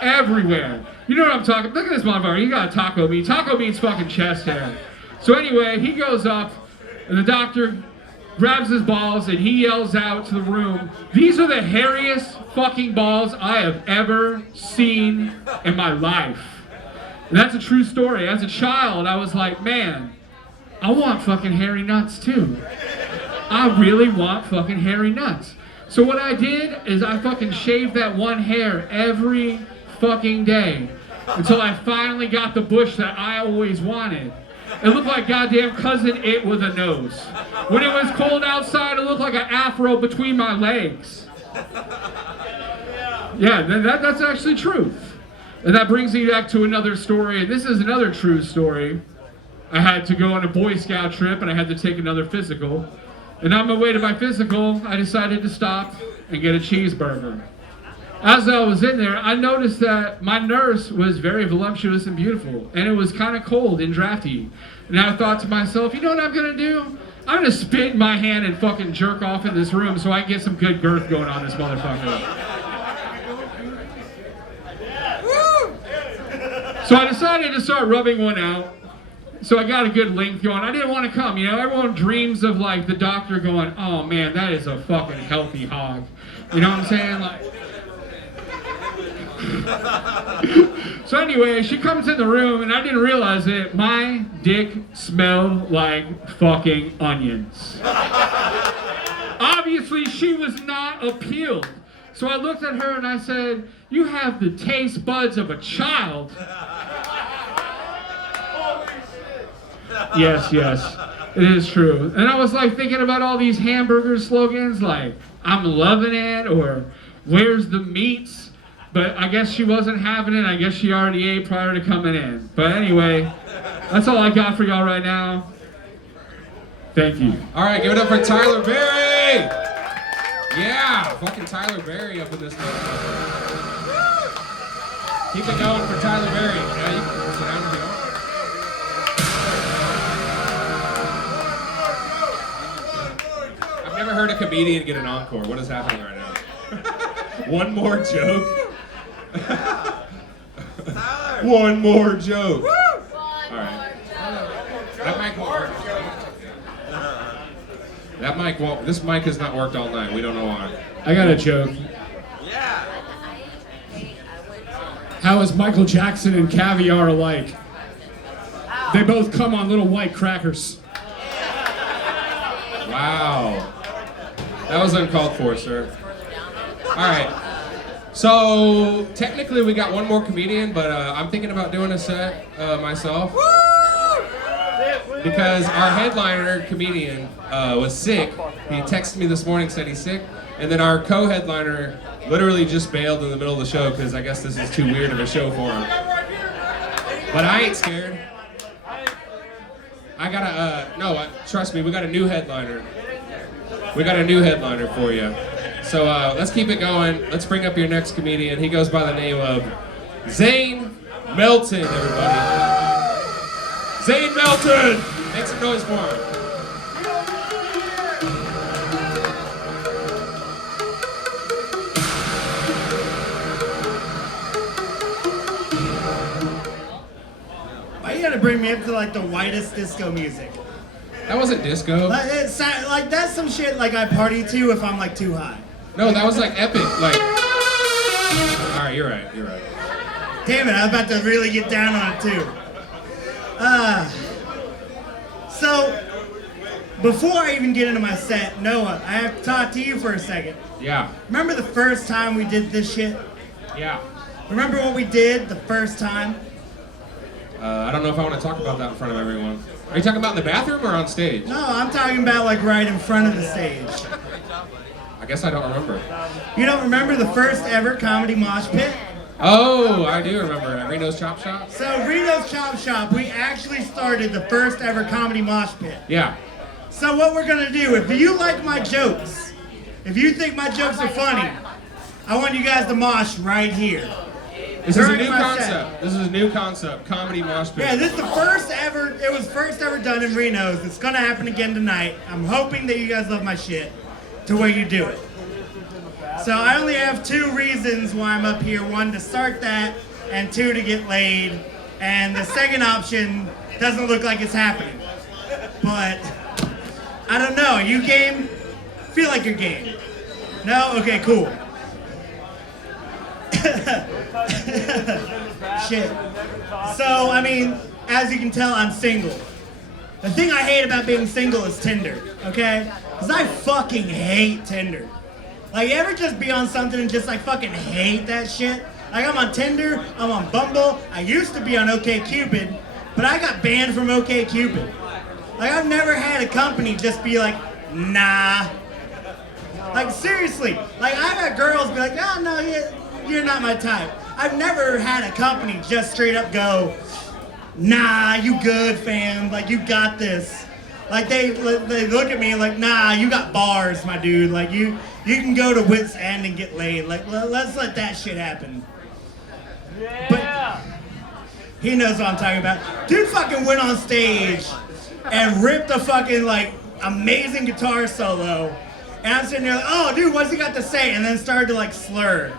everywhere. You know what I'm talking? Look at this motherfucker. He got taco meat. Taco meat's fucking chest hair. So anyway, he goes up, and the doctor grabs his balls and he yells out to the room, "These are the hairiest fucking balls I have ever seen in my life." And that's a true story. As a child, I was like, man, I want fucking hairy nuts too. I really want fucking hairy nuts. So what I did is I fucking shaved that one hair every fucking day until I finally got the bush that I always wanted. It looked like goddamn Cousin It with a nose. When it was cold outside, it looked like an afro between my legs. Yeah, that's actually truth. And that brings me back to another story, and this is another true story. I had to go on a Boy Scout trip, and I had to take another physical. And on my way to my physical, I decided to stop and get a cheeseburger. As I was in there, I noticed that my nurse was very voluptuous and beautiful, and it was kind of cold and drafty. And I thought to myself, you know what I'm gonna do? I'm gonna spit in my hand and fucking jerk off in this room so I can get some good girth going on this motherfucker. So I decided to start rubbing one out. So I got a good length going. I didn't want to come, you know, everyone dreams of like the doctor going, oh man, that is a fucking healthy hog. You know what I'm saying? Like. So anyway, she comes in the room and I didn't realize it. My dick smelled like fucking onions. Obviously, she was not appealed. So I looked at her and I said, you have the taste buds of a child. Yes, it is true. And I was like thinking about all these hamburger slogans like, I'm loving it, or where's the meats? But I guess she wasn't having it. I guess she already ate prior to coming in. But anyway, that's all I got for y'all right now. Thank you. All right, give it up for Tyler Berry. Yeah, fucking Tyler Berry up in this motherfucker. Keep it going for Tyler Berry. Now you can sit down if you want. I've never heard a comedian get an encore. What is happening right now? One more joke. One more joke. All right. That mic won't work. That mic won't. This mic has not worked all night. We don't know why. I got a joke. How is Michael Jackson and caviar alike? They both come on little white crackers. Wow. That was uncalled for, sir. All right. So technically we got one more comedian, but I'm thinking about doing a set myself. Because our headliner comedian was sick. He texted me this morning, said he's sick. And then our co-headliner literally just bailed in the middle of the show because I guess this is too weird of a show for him. But I ain't scared. I gotta, trust me, we got a new headliner. We got a new headliner for you. So let's keep it going. Let's bring up your next comedian. He goes by the name of Zane Melton, everybody. Zane Melton! Make some noise for him. Why you gotta bring me up to like the whitest disco music? That wasn't disco. Like that's some shit like I party to if I'm like too high. No, that was like epic. Like, all right, you're right. Damn it, I was about to really get down on it too. So before I even get into my set, Noah, I have to talk to you for a second. Yeah. Remember the first time we did this shit? Yeah. Remember what we did the first time? I don't know if I want to talk about that in front of everyone. Are you talking about in the bathroom or on stage? No, I'm talking about like right in front of the stage. I guess I don't remember. You don't remember the first ever comedy mosh pit? Oh, I do remember it. Reno's Chop Shop? So Reno's Chop Shop, we actually started the first ever comedy mosh pit. Yeah. So what we're gonna do, if you like my jokes, if you think my jokes are funny, I want you guys to mosh right here. This is a During new my concept. set. This is a new concept. Comedy mosh pit. Yeah, this is the first ever, it was first ever done in Reno's. It's gonna happen again tonight. I'm hoping that you guys love my shit to where you do it. So I only have 2 reasons why I'm up here. 1, to start that, and 2, to get laid. And the second option doesn't look like it's happening. But, I don't know, are you game? Feel like you're game. No? Okay, cool. Shit. So, I mean, as you can tell, I'm single. The thing I hate about being single is Tinder, okay? Because I fucking hate Tinder. Like, you ever just be on something and just, like, fucking hate that shit? Like, I'm on Tinder, I'm on Bumble, I used to be on OkCupid, but I got banned from OkCupid. Like, I've never had a company just be like, nah. Like, seriously. Like, I've had girls be like, oh, no, you're not my type. I've never had a company just straight up go, nah, you good, fam. Like, you got this. Like they look at me like, nah, you got bars, my dude. Like you can go to Wits End and get laid. Like let's let that shit happen. But he knows what I'm talking about. Dude fucking went on stage and ripped a fucking like amazing guitar solo. And I'm sitting there like, oh dude, what's he got to say? And then started to like slur.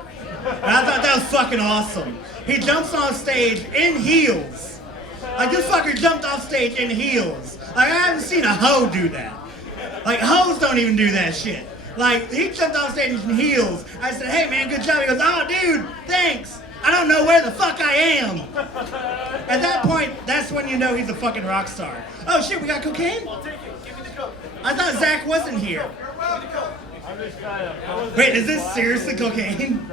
And I thought that was fucking awesome. He jumps on stage in heels. Like this fucker jumped off stage in heels. Like I haven't seen a hoe do that. Like hoes don't even do that shit. Like he jumped off stage in heels. I said, hey man, good job. He goes, oh dude, thanks. I don't know where the fuck I am. At that point, that's when you know he's a fucking rock star. Oh shit, we got cocaine? I thought Zach wasn't here. Wait, is this seriously cocaine?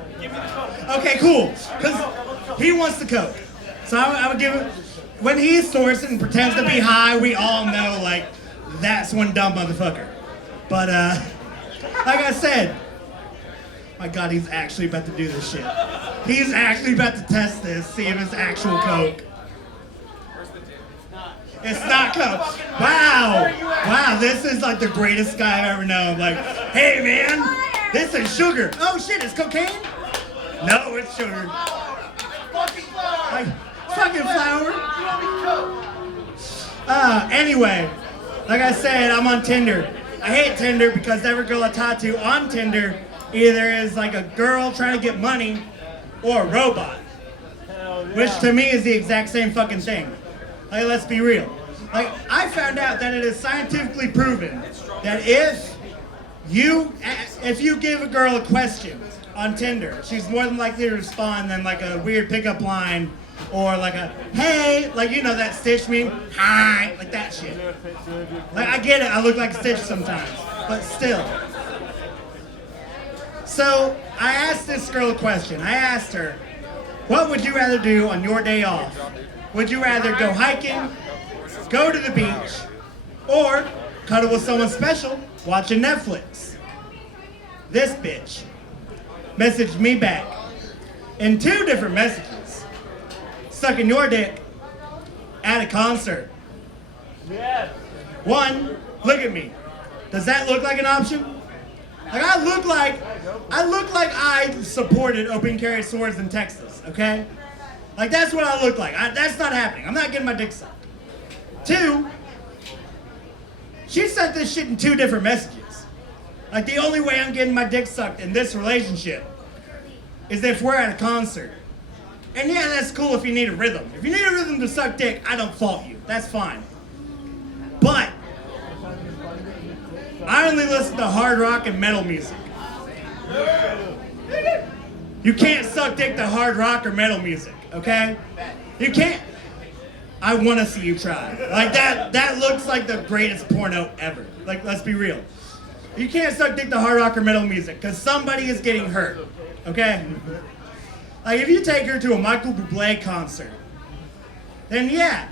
Okay, cool. Because he wants the coke. So I would give him, when he snorts it and pretends to be high, we all know, like, that's one dumb motherfucker. But, like I said, my God, he's actually about to do this shit. He's actually about to test this, see if it's actual coke. It's not coke. Wow. Wow, this is like the greatest guy I've ever known. Like, hey man, this is sugar. Oh shit, it's cocaine? No, it's sugar. Like, fucking flour. Anyway, like I said, I'm on Tinder. I hate Tinder because every girl I talk to on Tinder either is like a girl trying to get money or a robot. Which to me is the exact same fucking thing. Like, let's be real. Like, I found out that it is scientifically proven that if you give a girl a question on Tinder, she's more than likely to respond than like a weird pickup line or like a, hey, like, you know that Stitch meme? Hi, like that shit. Like, I get it, I look like Stitch sometimes, but still. So, I asked this girl a question. I asked her, what would you rather do on your day off? Would you rather go hiking, go to the beach, or cuddle with someone special watching Netflix? This bitch messaged me back in 2 different messages. Sucking your dick at a concert. One, look at me. Does that look like an option? Like I look like I supported open carry swords in Texas, okay? Like that's what I look like. That's not happening. I'm not getting my dick sucked. 2, she sent this shit in 2 different messages. Like the only way I'm getting my dick sucked in this relationship is if we're at a concert. And yeah, that's cool if you need a rhythm. If you need a rhythm to suck dick, I don't fault you. That's fine. But I only listen to hard rock and metal music. You can't suck dick to hard rock or metal music, okay? You can't. I want to see you try. Like that looks like the greatest porno ever. Like, let's be real. You can't suck dick to hard rock or metal music because somebody is getting hurt, okay? Like if you take her to a Michael Bublé concert, then yeah,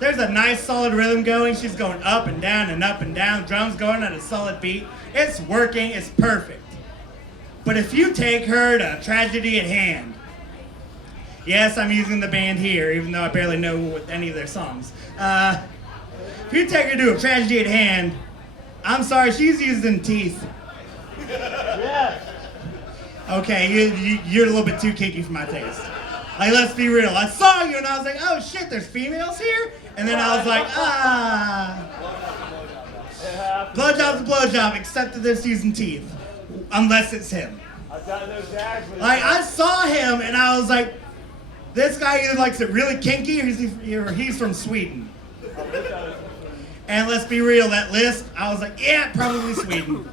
there's a nice solid rhythm going. She's going up and down and up and down. Drums going at a solid beat. It's working. It's perfect. But if you take her to Tragedy at Hand, yes, I'm using the band here, even though I barely know any of their songs. If you take her to a Tragedy at Hand, I'm sorry, she's using teeth. Okay, you're a little bit too kinky for my taste. Like, let's be real. I saw you and I was like, oh shit, there's females here? And then I was like, blowjob's a blowjob, except that they're using teeth. Unless it's him. Like, I saw him and I was like, this guy either likes it really kinky or he's from Sweden. And let's be real, that list, I was like, yeah, probably Sweden.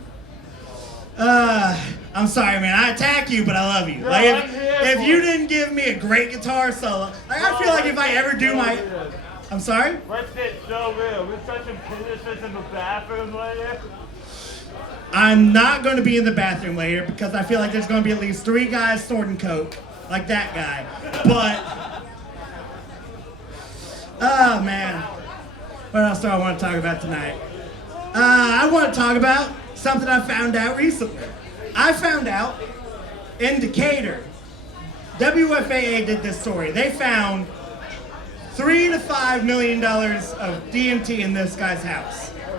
I'm sorry, man. I attack you, but I love you. Like, if you didn't give me a great guitar solo, like, I feel like if I ever do my... I'm sorry? What's it so real? We're touching penises in the bathroom later? I'm not going to be in the bathroom later because I feel like there's going to be at least 3 guys snorting coke, like that guy. But, oh man, what else do I want to talk about tonight? I want to talk about something I found out recently. I found out in Decatur, WFAA did this story. They found $3 to $5 million of DMT in this guy's house.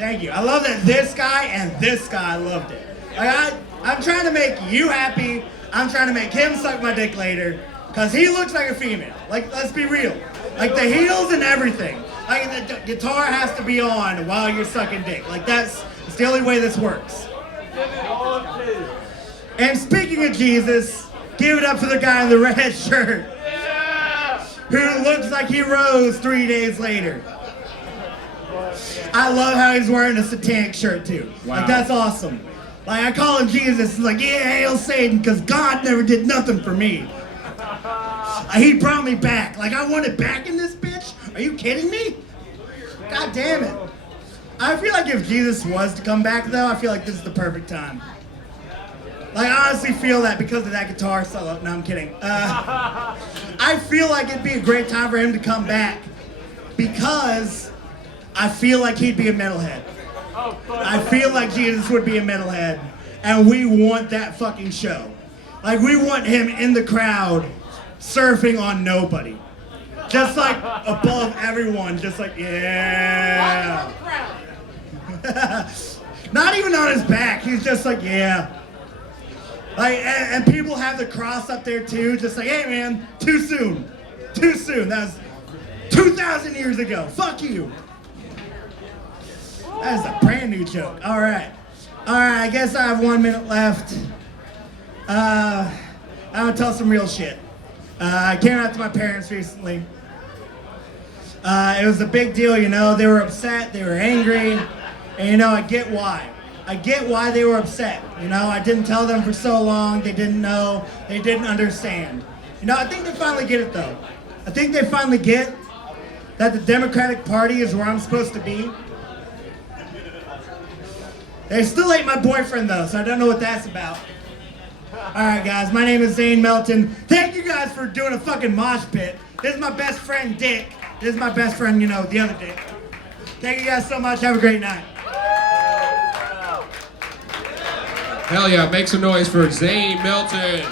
Thank you. I love that this guy and this guy loved it. Like I'm trying to make you happy. I'm trying to make him suck my dick later. Cause he looks like a female. Like, let's be real. Like the heels and everything. Like the guitar has to be on while you're sucking dick. Like it's the only way this works. And speaking of Jesus, give it up for the guy in the red shirt. Who looks like he rose 3 days later. I love how he's wearing a satanic shirt too. Wow. Like that's awesome. Like I call him Jesus. He's like, yeah, hail Satan, because God never did nothing for me. He brought me back. Like I wanted back in this bitch. Are you kidding me? God damn it. I feel like if Jesus was to come back though, I feel like this is the perfect time. Like I honestly feel that because of that guitar solo. No, I'm kidding. I feel like it'd be a great time for him to come back because I feel like he'd be a metalhead. I feel like Jesus would be a metalhead, and we want that fucking show. Like we want him in the crowd, surfing on nobody, just like above everyone, just like yeah. Not even on his back. He's just like yeah. Like and people have the cross up there too, just like hey man, too soon, too soon. That was 2,000 years ago. Fuck you. That is a brand new joke. All right, I guess I have 1 minute left. I'm gonna tell some real shit. I came out to my parents recently. It was a big deal, you know. They were upset, they were angry, and you know, I get why. I get why they were upset. You know, I didn't tell them for so long. They didn't know. They didn't understand. You know, I think they finally get it though. I think they finally get that the Democratic Party is where I'm supposed to be. They still ain't my boyfriend though, so I don't know what that's about. Alright guys, my name is Zane Melton. Thank you guys for doing a fucking mosh pit. This is my best friend Dick. This is my best friend, you know, the other Dick. Thank you guys so much. Have a great night. Hell yeah, make some noise for Zane Milton.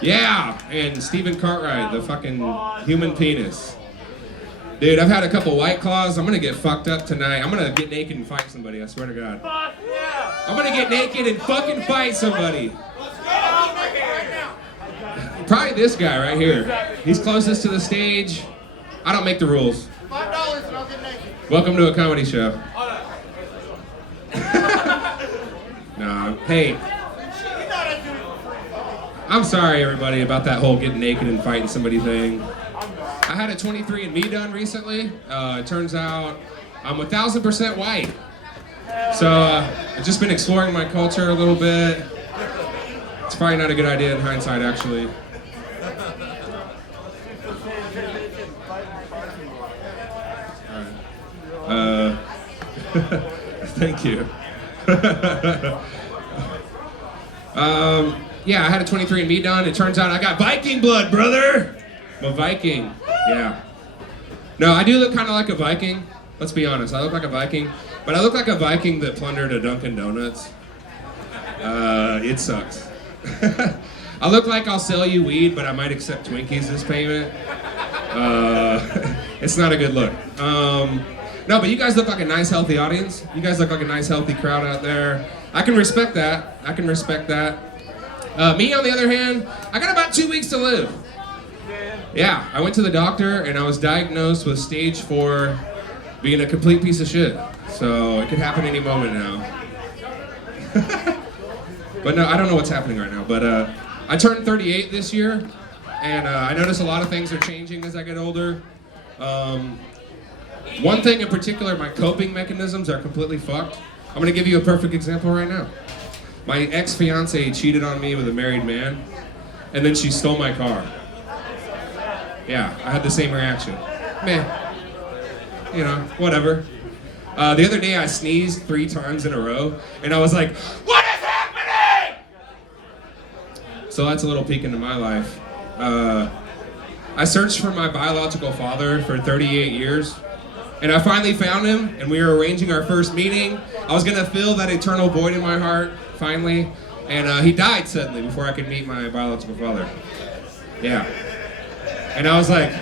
Yeah, and Stephen Cartwright, the fucking human penis. Dude, I've had a couple White Claws. I'm gonna get fucked up tonight. I'm gonna get naked and fight somebody, I swear to God. I'm gonna get naked and fucking fight somebody. Probably this guy right here. He's closest to the stage. I don't make the rules. $5 and I'll get naked. Welcome to a comedy show. Nah, hey. I'm sorry, everybody, about that whole getting naked and fighting somebody thing. I had a 23andMe done recently. It turns out I'm 1,000% white. So I've just been exploring my culture a little bit. It's probably not a good idea in hindsight, actually. Thank you. Yeah, I had a 23andMe done. It turns out I got Viking blood, brother. I'm a Viking. Yeah. No, I do look kind of like a Viking. Let's be honest. I look like a Viking, but I look like a Viking that plundered a Dunkin' Donuts. It sucks. I look like I'll sell you weed, but I might accept Twinkies as payment. It's not a good look. No, but you guys look like a nice, healthy audience. You guys look like a nice, healthy crowd out there. I can respect that. I can respect that. Me, on the other hand, I got about 2 weeks to live. Yeah, I went to the doctor and I was diagnosed with stage 4 being a complete piece of shit. So it could happen any moment now. But no, I don't know what's happening right now. But I turned 38 this year, and I notice a lot of things are changing as I get older. One thing in particular, my coping mechanisms are completely fucked. I'm gonna give you a perfect example right now. My ex-fiance cheated on me with a married man, and then she stole my car. Yeah, I had the same reaction. Meh. You know, whatever. The other day I sneezed 3 times in a row, and I was like, what is happening? So that's a little peek into my life. I searched for my biological father for 38 years, and I finally found him, and we were arranging our first meeting. I was gonna fill that eternal void in my heart, finally, and he died suddenly before I could meet my biological father. Yeah. And I was like,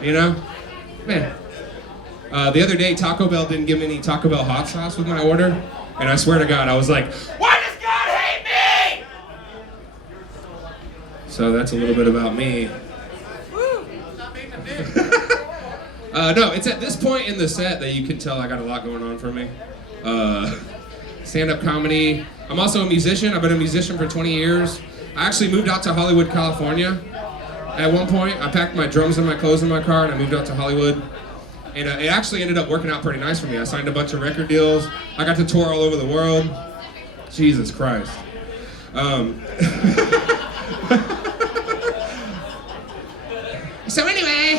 you know, man. The other day, Taco Bell didn't give me any Taco Bell hot sauce with my order, and I swear to God, I was like, why does God hate me? So that's a little bit about me. No, it's at this point in the set that you can tell I got a lot going on for me. Stand-up comedy. I'm also a musician. I've been a musician for 20 years. I actually moved out to Hollywood, California. At one point, I packed my drums and my clothes in my car, and I moved out to Hollywood. And it actually ended up working out pretty nice for me. I signed a bunch of record deals. I got to tour all over the world. Jesus Christ. So anyway,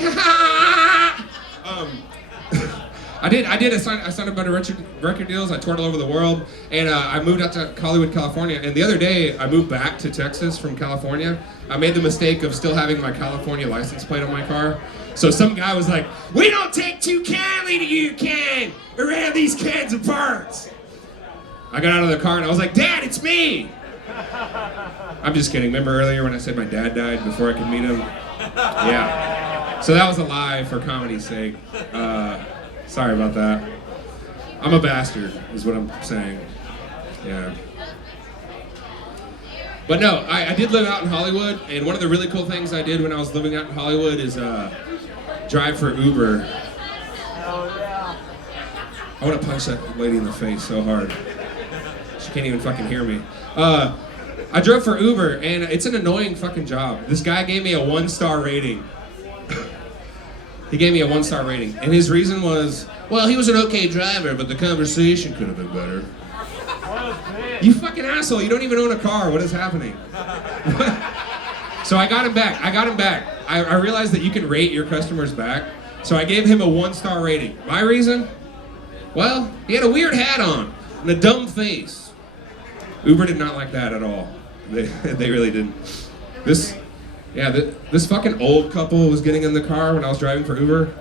I signed a bunch of record deals. I toured all over the world, and I moved out to Hollywood, California. And the other day, I moved back to Texas from California. I made the mistake of still having my California license plate on my car. So some guy was like, "We don't take too kindly to you, Ken, around these kinds of parts." I got out of the car and I was like, "Dad, it's me." I'm just kidding. Remember earlier when I said my dad died before I could meet him? Yeah. So that was a lie for comedy's sake. Sorry about that. I'm a bastard, is what I'm saying. Yeah. But no, I did live out in Hollywood, and one of the really cool things I did when I was living out in Hollywood is drive for Uber. I want to punch that lady in the face so hard. She can't even fucking hear me. I drove for Uber, and it's an annoying fucking job. This guy gave me a 1-star rating. He gave me a 1-star rating, and his reason was, well, he was an okay driver, but the conversation could have been better. You fucking asshole, you don't even own a car. What is happening? So I got him back. I realized that you can rate your customers back. So I gave him a 1-star rating. My reason? Well, he had a weird hat on and a dumb face. Uber did not like that at all. They really didn't. This fucking old couple was getting in the car when I was driving for Uber.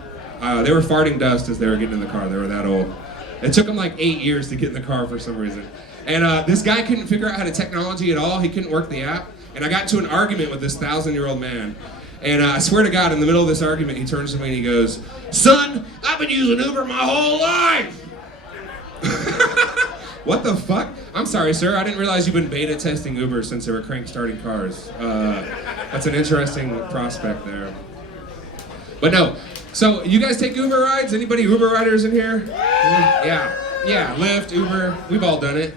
They were farting dust as they were getting in the car. They were that old. It took them like 8 years to get in the car for some reason. And this guy couldn't figure out how to technology at all. He couldn't work the app. And I got into an argument with this 1,000-year-old man. And I swear to God, in the middle of this argument, he turns to me and he goes, "Son, I've been using Uber my whole life." What the fuck? I'm sorry, sir. I didn't realize you've been beta testing Uber since they were crank starting cars. That's an interesting prospect there. But no. So you guys take Uber rides? Anybody Uber riders in here? Yeah. Lyft, Uber. We've all done it.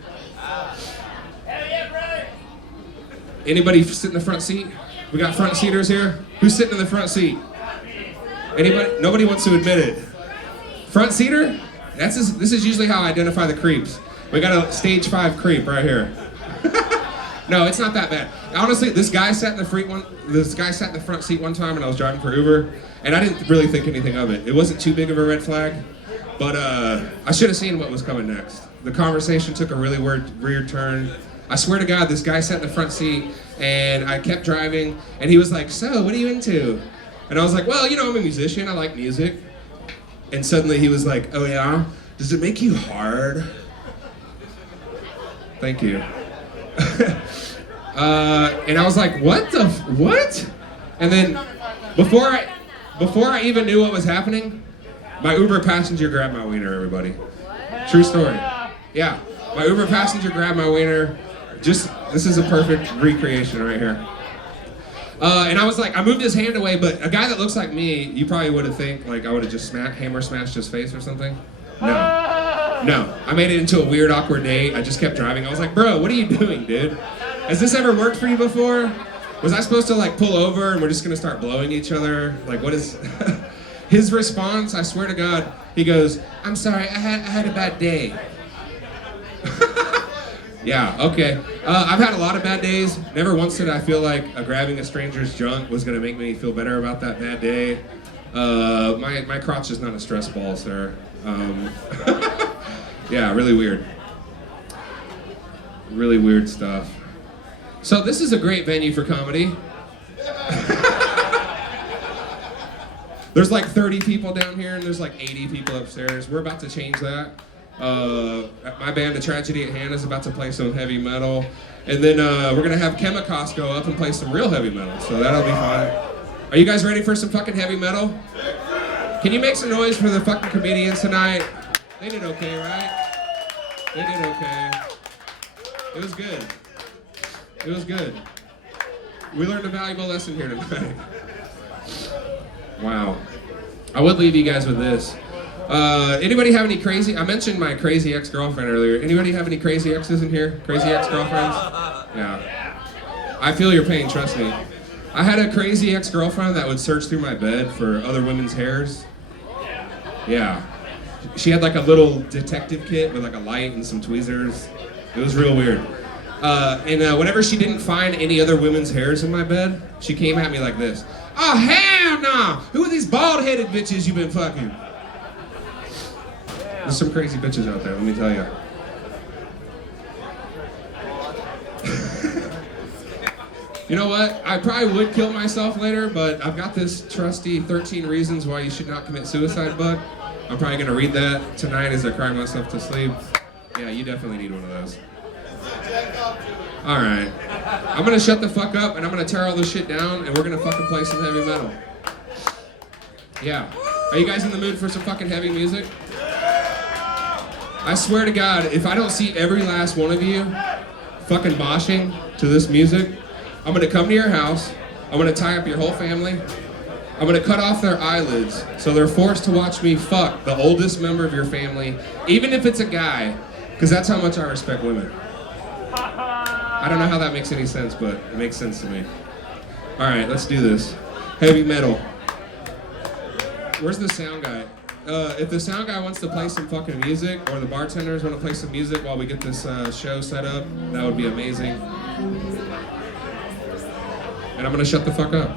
Anybody sit in the front seat? We got front seaters here. Who's sitting in the front seat? Anybody? Nobody wants to admit it. Front seater? This is usually how I identify the creeps. We got a stage 5 creep right here. No, it's not that bad. Honestly, this guy sat in the front seat one time when I was driving for Uber, and I didn't really think anything of it. It wasn't too big of a red flag, but I should have seen what was coming next. The conversation took a really weird turn. I swear to God, this guy sat in the front seat, and I kept driving, and he was like, "So, what are you into?" And I was like, "Well, I'm a musician. I like music." And suddenly he was like, "Oh yeah? Does it make you hard?" Thank you. And I was like, what? And then before I even knew what was happening, my Uber passenger grabbed my wiener, everybody. True story. Yeah, my Uber passenger grabbed my wiener. This is a perfect recreation right here. And I was like, I moved his hand away, but a guy that looks like me, you probably would have think like I would have just hammer smashed his face or something. No, I made it into a weird, awkward date. I just kept driving. I was like, "Bro, what are you doing, dude? Has this ever worked for you before? Was I supposed to like pull over and we're just gonna start blowing each other? Like, what is?" His response, I swear to God, he goes, "I'm sorry, I had a bad day." Yeah, okay. I've had a lot of bad days. Never once did I feel like grabbing a stranger's junk was gonna make me feel better about that bad day. My crotch is not a stress ball, sir. Yeah, really weird. Really weird stuff. So this is a great venue for comedy. There's like 30 people down here and there's like 80 people upstairs. We're about to change that. My band, A Tragedy at Hand, is about to play some heavy metal. And then we're gonna have Chemicos go up and play some real heavy metal. So that'll be fun. Are you guys ready for some fucking heavy metal? Can you make some noise for the fucking comedians tonight? They did okay, right? They did okay. It was good. It was good. We learned a valuable lesson here tonight. Wow. I would leave you guys with this. Anybody have any crazy, I mentioned my crazy ex-girlfriend earlier. Anybody have any crazy exes in here? Crazy ex-girlfriends? Yeah. I feel your pain, trust me. I had a crazy ex-girlfriend that would search through my bed for other women's hairs. Yeah. She had like a little detective kit with like a light and some tweezers. It was real weird. And whenever she didn't find any other women's hairs in my bed, she came at me like this. Oh, hell no! Who are these bald-headed bitches you've been fucking? There's some crazy bitches out there, let me tell you. You know what? I probably would kill myself later, but I've got this trusty 13 reasons why you should not commit suicide book. I'm probably gonna read that tonight as I cry myself to sleep. Yeah, you definitely need one of those. Alright. I'm gonna shut the fuck up and I'm gonna tear all this shit down and we're gonna fucking play some heavy metal. Yeah. Are you guys in the mood for some fucking heavy music? I swear to God, if I don't see every last one of you fucking moshing to this music, I'm gonna come to your house, I'm gonna tie up your whole family, I'm gonna cut off their eyelids so they're forced to watch me fuck the oldest member of your family, even if it's a guy, because that's how much I respect women. I don't know how that makes any sense, but it makes sense to me. Alright, let's do this. Heavy metal. Where's the sound guy? If the sound guy wants to play some fucking music, or the bartenders want to play some music while we get this show set up, that would be amazing. And I'm gonna shut the fuck up.